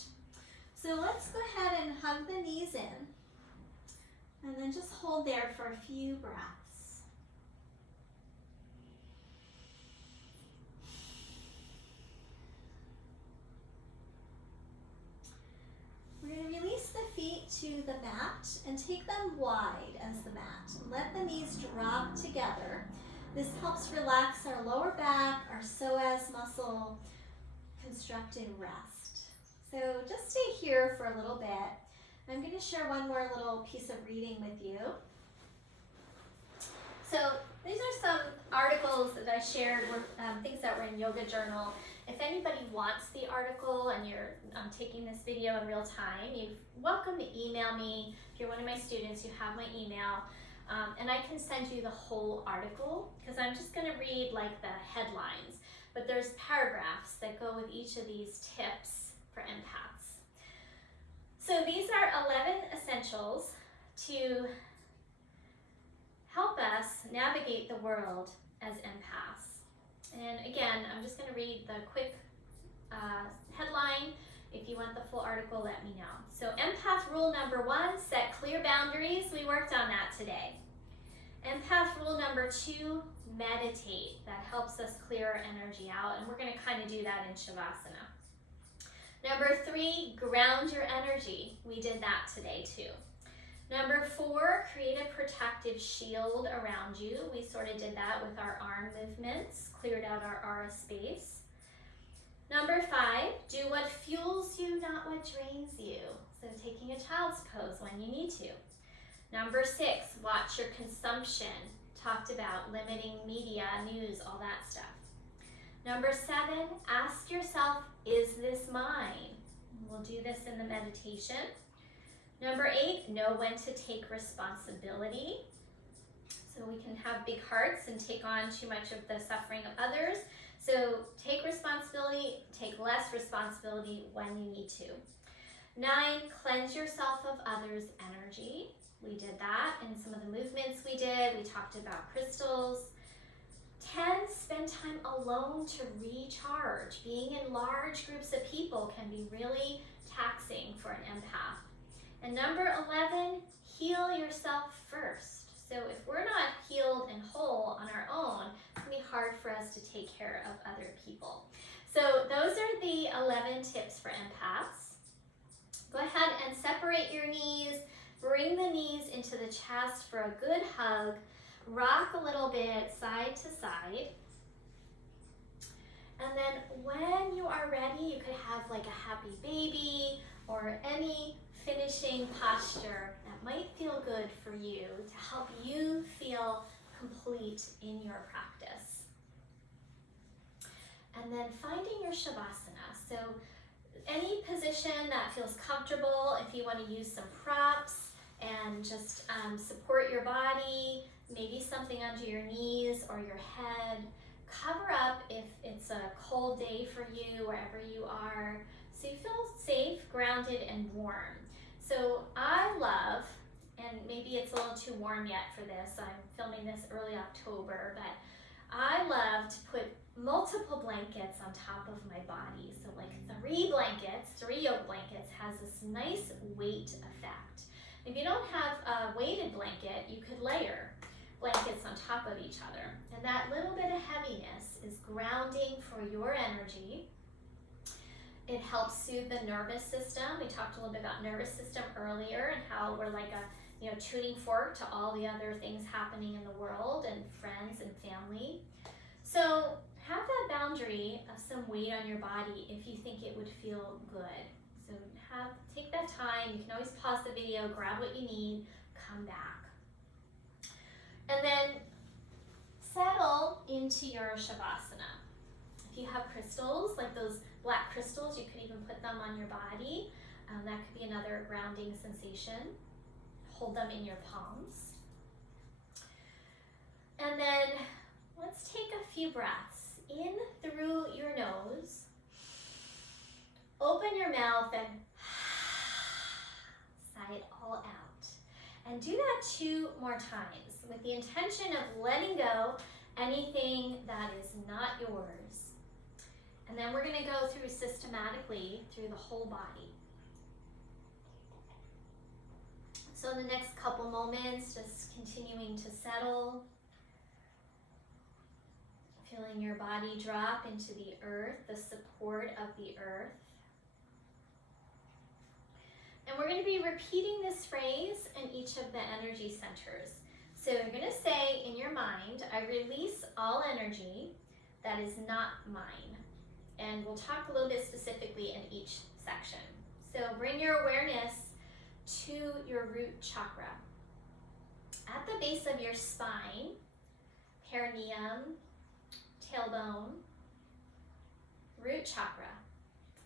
So let's go ahead and hug the knees in, and then just hold there for a few breaths. We're going to release the feet to the mat and take them wide as the mat. Let the knees drop together. This helps relax our lower back, our psoas muscle, constructing rest. So just stay here for a little bit. I'm going to share one more little piece of reading with you. So these are some articles that I shared were things that were in Yoga Journal. If anybody wants the article and you're taking this video in real time, you're welcome to email me. If you're one of my students, you have my email. And I can send you the whole article because I'm just going to read like the headlines. But there's paragraphs that go with each of these tips for empaths. So these are 11 essentials to help us navigate the world as empaths. And again, I'm just going to read the quick headline. If you want the full article, let me know. So empath rule number 1, set clear boundaries. We worked on that today. Empath rule number 2, meditate. That helps us clear our energy out, and we're going to kind of do that in Shavasana. Number 3, ground your energy. We did that today too. Number 4, create a protective shield around you. We sort of did that with our arm movements, cleared out our aura space. Number 5, do what fuels you, not what drains you. So taking a child's pose when you need to. Number 6, watch your consumption. Talked about limiting media, news, all that stuff. Number 7, ask yourself, is this mine? We'll do this in the meditation. Number 8, know when to take responsibility. So we can have big hearts and take on too much of the suffering of others. So take responsibility, take less responsibility when you need to. 9, cleanse yourself of others' energy. We did that in some of the movements we did. We talked about crystals. 10, spend time alone to recharge. Being in large groups of people can be really taxing for an empath. And number 11, heal yourself first. So if we're not healed and whole on our own, it's going to be hard for us to take care of other people. So those are the 11 tips for empaths. Go ahead and separate your knees. Bring the knees into the chest for a good hug. Rock a little bit side to side. And then when you are ready, you could have like a happy baby or any finishing posture that might feel good for you to help you feel complete in your practice. And then finding your Shavasana. So any position that feels comfortable, if you want to use some props and just support your body, maybe something under your knees or your head. Cover up if it's a cold day for you, wherever you are, so you feel safe, grounded, and warm. So I love, and maybe it's a little too warm yet for this, I'm filming this early October, but I love to put multiple blankets on top of my body. So like 3 blankets, 3 yoga blankets has this nice weight effect. If you don't have a weighted blanket, you could layer blankets on top of each other. And that little bit of heaviness is grounding for your energy. It helps soothe the nervous system. We talked a little bit about nervous system earlier and how we're like a tuning fork to all the other things happening in the world and friends and family. So have that boundary of some weight on your body if you think it would feel good. So take that time. You can always pause the video, grab what you need, come back. And then settle into your Shavasana. If you have crystals, like those black crystals, you could even put them on your body. That could be another grounding sensation. Hold them in your palms. And then let's take a few breaths in through your nose. Open your mouth and sigh it all out. And do that 2 more times with the intention of letting go anything that is not yours. And then we're going to go through systematically through the whole body. So in the next couple moments, just continuing to settle. Feeling your body drop into the earth, the support of the earth. And we're going to be repeating this phrase in each of the energy centers. So you're going to say in your mind, I release all energy that is not mine. And we'll talk a little bit specifically in each section. So bring your awareness to your root chakra. At the base of your spine, perineum, tailbone, root chakra.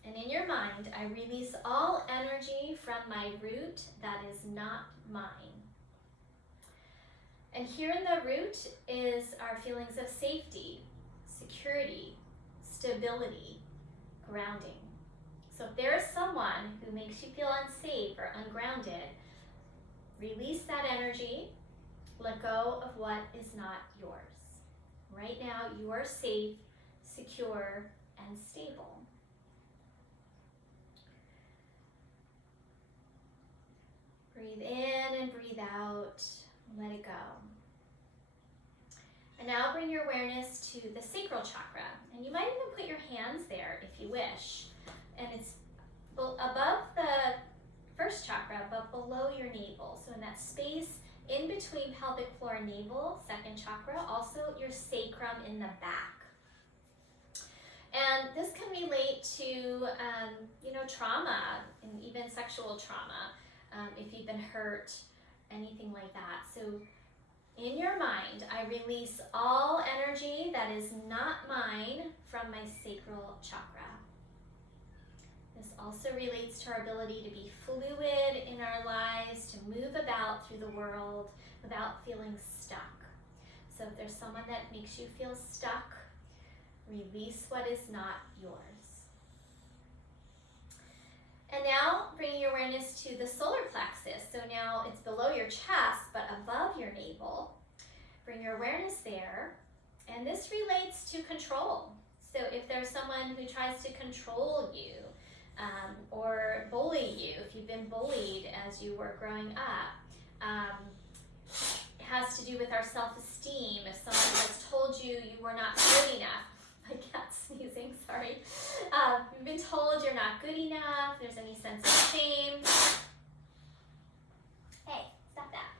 And in your mind, I release all energy from my root that is not mine. And here in the root is our feelings of safety, security, stability, grounding. So if there is someone who makes you feel unsafe or ungrounded, release that energy, let go of what is not yours. Right now, you are safe, secure, and stable. Breathe in and breathe out. Let it go. And now bring your awareness to the sacral chakra. And you might even put your hands there if you wish. And it's above the first chakra, but below your navel. So in that space in between pelvic floor and navel, second chakra, also your sacrum in the back. And this can relate to, trauma and even sexual trauma, if you've been hurt, anything like that. So in your mind, I release all energy that is not mine from my sacral chakra. This also relates to our ability to be fluid in our lives, to move about through the world without feeling stuck. So if there's someone that makes you feel stuck, release what is not yours. And now bring your awareness to the solar plexus. So now it's below your chest, but above your navel. Bring your awareness there. And this relates to control. So if there's someone who tries to control you, or bully you, if you've been bullied as you were growing up, it has to do with our self-esteem. If someone has told you you were not good enough, my cat's sneezing, sorry. You've been told you're not good enough, there's any sense of shame. Hey, stop that.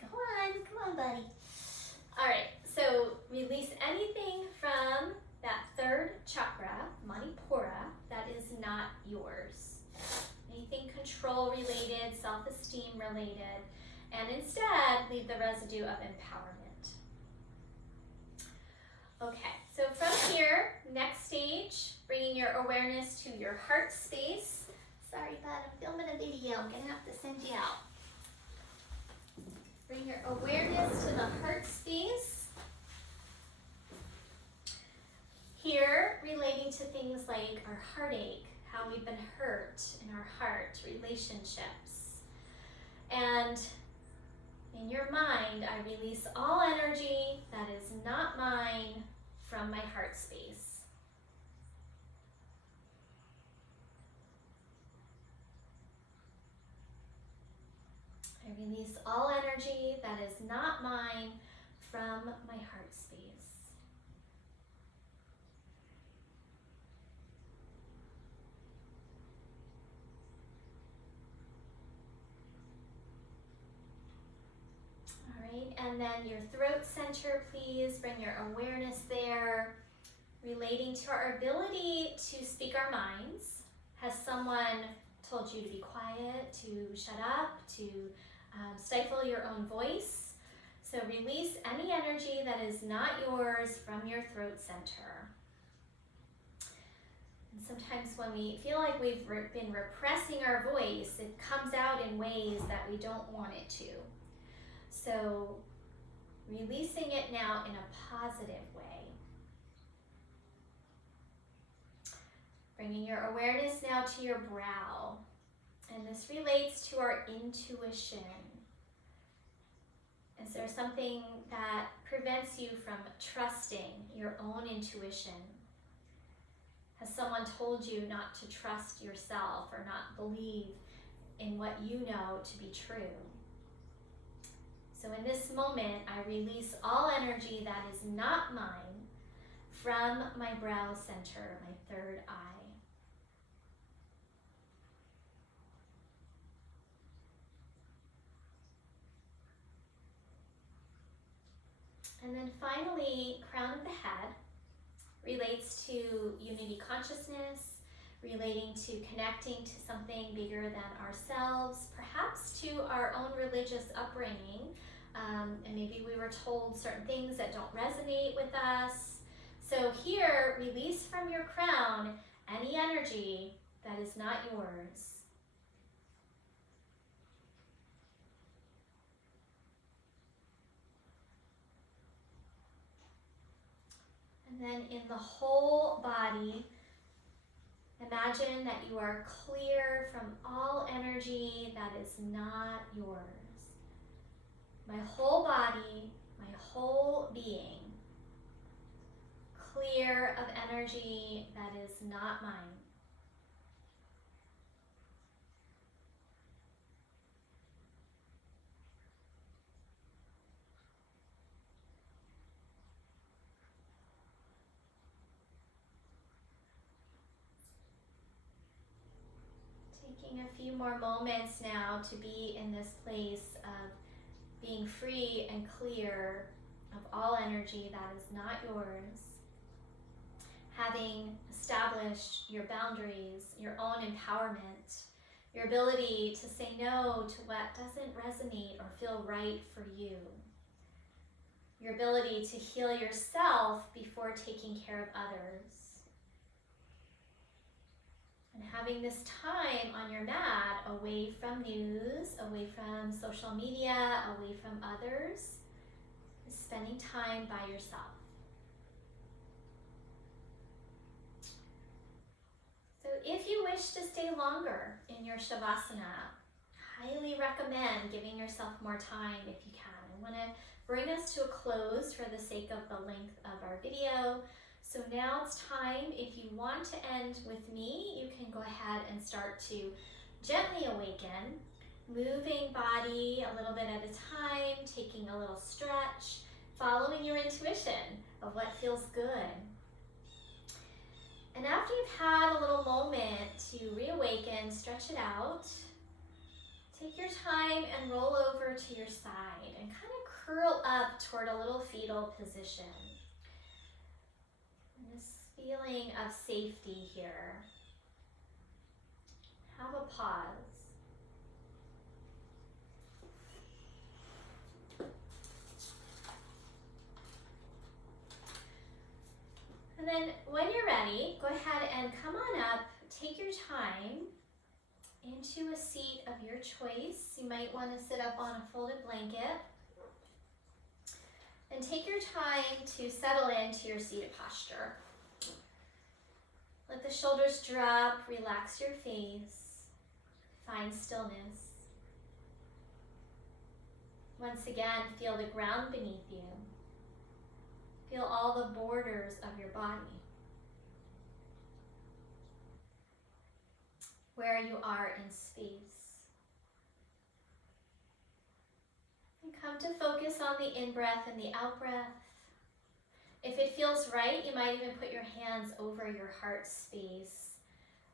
Come on, buddy. All right, so release anything from that third chakra, Manipura, that is not yours. Anything control related, self-esteem related, and instead leave the residue of empowerment. Okay, so from here, next stage, bringing your awareness to your heart space. Sorry, bud, I'm filming a video. I'm gonna have to send you out. Bring your awareness to the heart space. Here, relating to things like our heartache, how we've been hurt in our heart, relationships. And in your mind, I release all energy that is not mine from my heart space. I release all energy that is not mine from my heart space. And then your throat center, please bring your awareness there, relating to our ability to speak our minds. Has someone told you to be quiet, to shut up, to stifle your own voice? So release any energy that is not yours from your throat center. And sometimes when we feel like we've been repressing our voice, it comes out in ways that we don't want it to. So releasing it now in a positive way. Bringing your awareness now to your brow. And this relates to our intuition. Is there something that prevents you from trusting your own intuition? Has someone told you not to trust yourself or not believe in what you know to be true? So in this moment, I release all energy that is not mine from my brow center, my third eye. And then finally, crown of the head relates to unity consciousness, relating to connecting to something bigger than ourselves, perhaps to our own religious upbringing, and maybe we were told certain things that don't resonate with us. So here, release from your crown any energy that is not yours. And then in the whole body, imagine that you are clear from all energy that is not yours. My whole body, my whole being, clear of energy that is not mine. Taking a few more moments now to be in this place of being free and clear of all energy that is not yours. Having established your boundaries, your own empowerment, your ability to say no to what doesn't resonate or feel right for you. Your ability to heal yourself before taking care of others. And having this time on your mat, away from news, away from social media, away from others, is spending time by yourself. So if you wish to stay longer in your Shavasana, highly recommend giving yourself more time if you can. I want to bring us to a close for the sake of the length of our video. So now it's time, if you want to end with me, you can go ahead and start to gently awaken, moving body a little bit at a time, taking a little stretch, following your intuition of what feels good. And after you've had a little moment to reawaken, stretch it out, take your time and roll over to your side and kind of curl up toward a little fetal position. This feeling of safety here. Have a pause. And then when you're ready, go ahead and come on up, take your time into a seat of your choice. You might want to sit up on a folded blanket. And take your time to settle into your seated posture. Let the shoulders drop, relax your face, find stillness. Once again, feel the ground beneath you. Feel all the borders of your body. Where you are in space. And come to focus on the in-breath and the out-breath. If it feels right, you might even put your hands over your heart space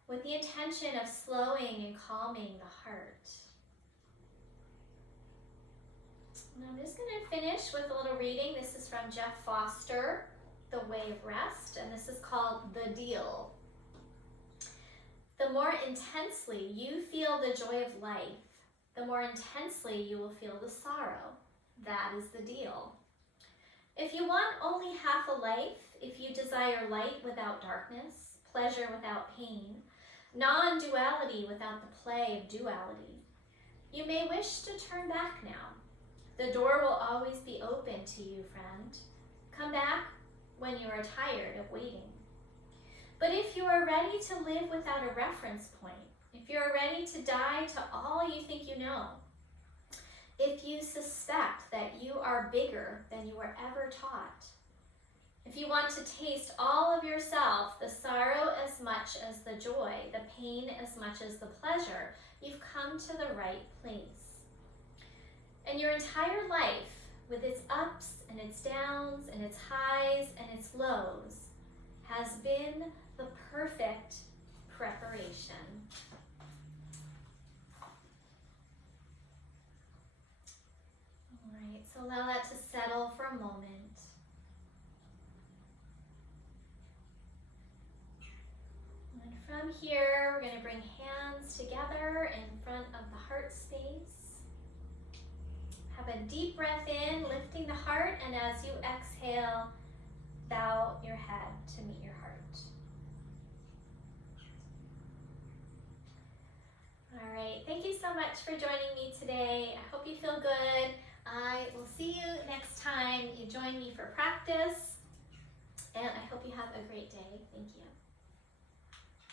with the intention of slowing and calming the heart. And I'm just going to finish with a little reading. This is from Jeff Foster, The Way of Rest, and this is called The Deal. The more intensely you feel the joy of life, the more intensely you will feel the sorrow. That is the deal. If you want only half a life, if you desire light without darkness, pleasure without pain, non-duality without the play of duality, you may wish to turn back now. The door will always be open to you, friend. Come back when you are tired of waiting. But if you are ready to live without a reference point, if you are ready to die to all you think you know, if you suspect that you are bigger than you were ever taught, if you want to taste all of yourself, the sorrow as much as the joy, the pain as much as the pleasure, you've come to the right place. And your entire life, with its ups and its downs and its highs and its lows, has been the perfect preparation. All right, so allow that to settle for a moment. And from here, we're going to bring hands together in front of the heart space. Have a deep breath in, lifting the heart, and as you exhale, bow your head to meet your heart. All right, thank you so much for joining me today. I hope you feel good. I will see you next time you join me for practice, and I hope you have a great day. Thank you.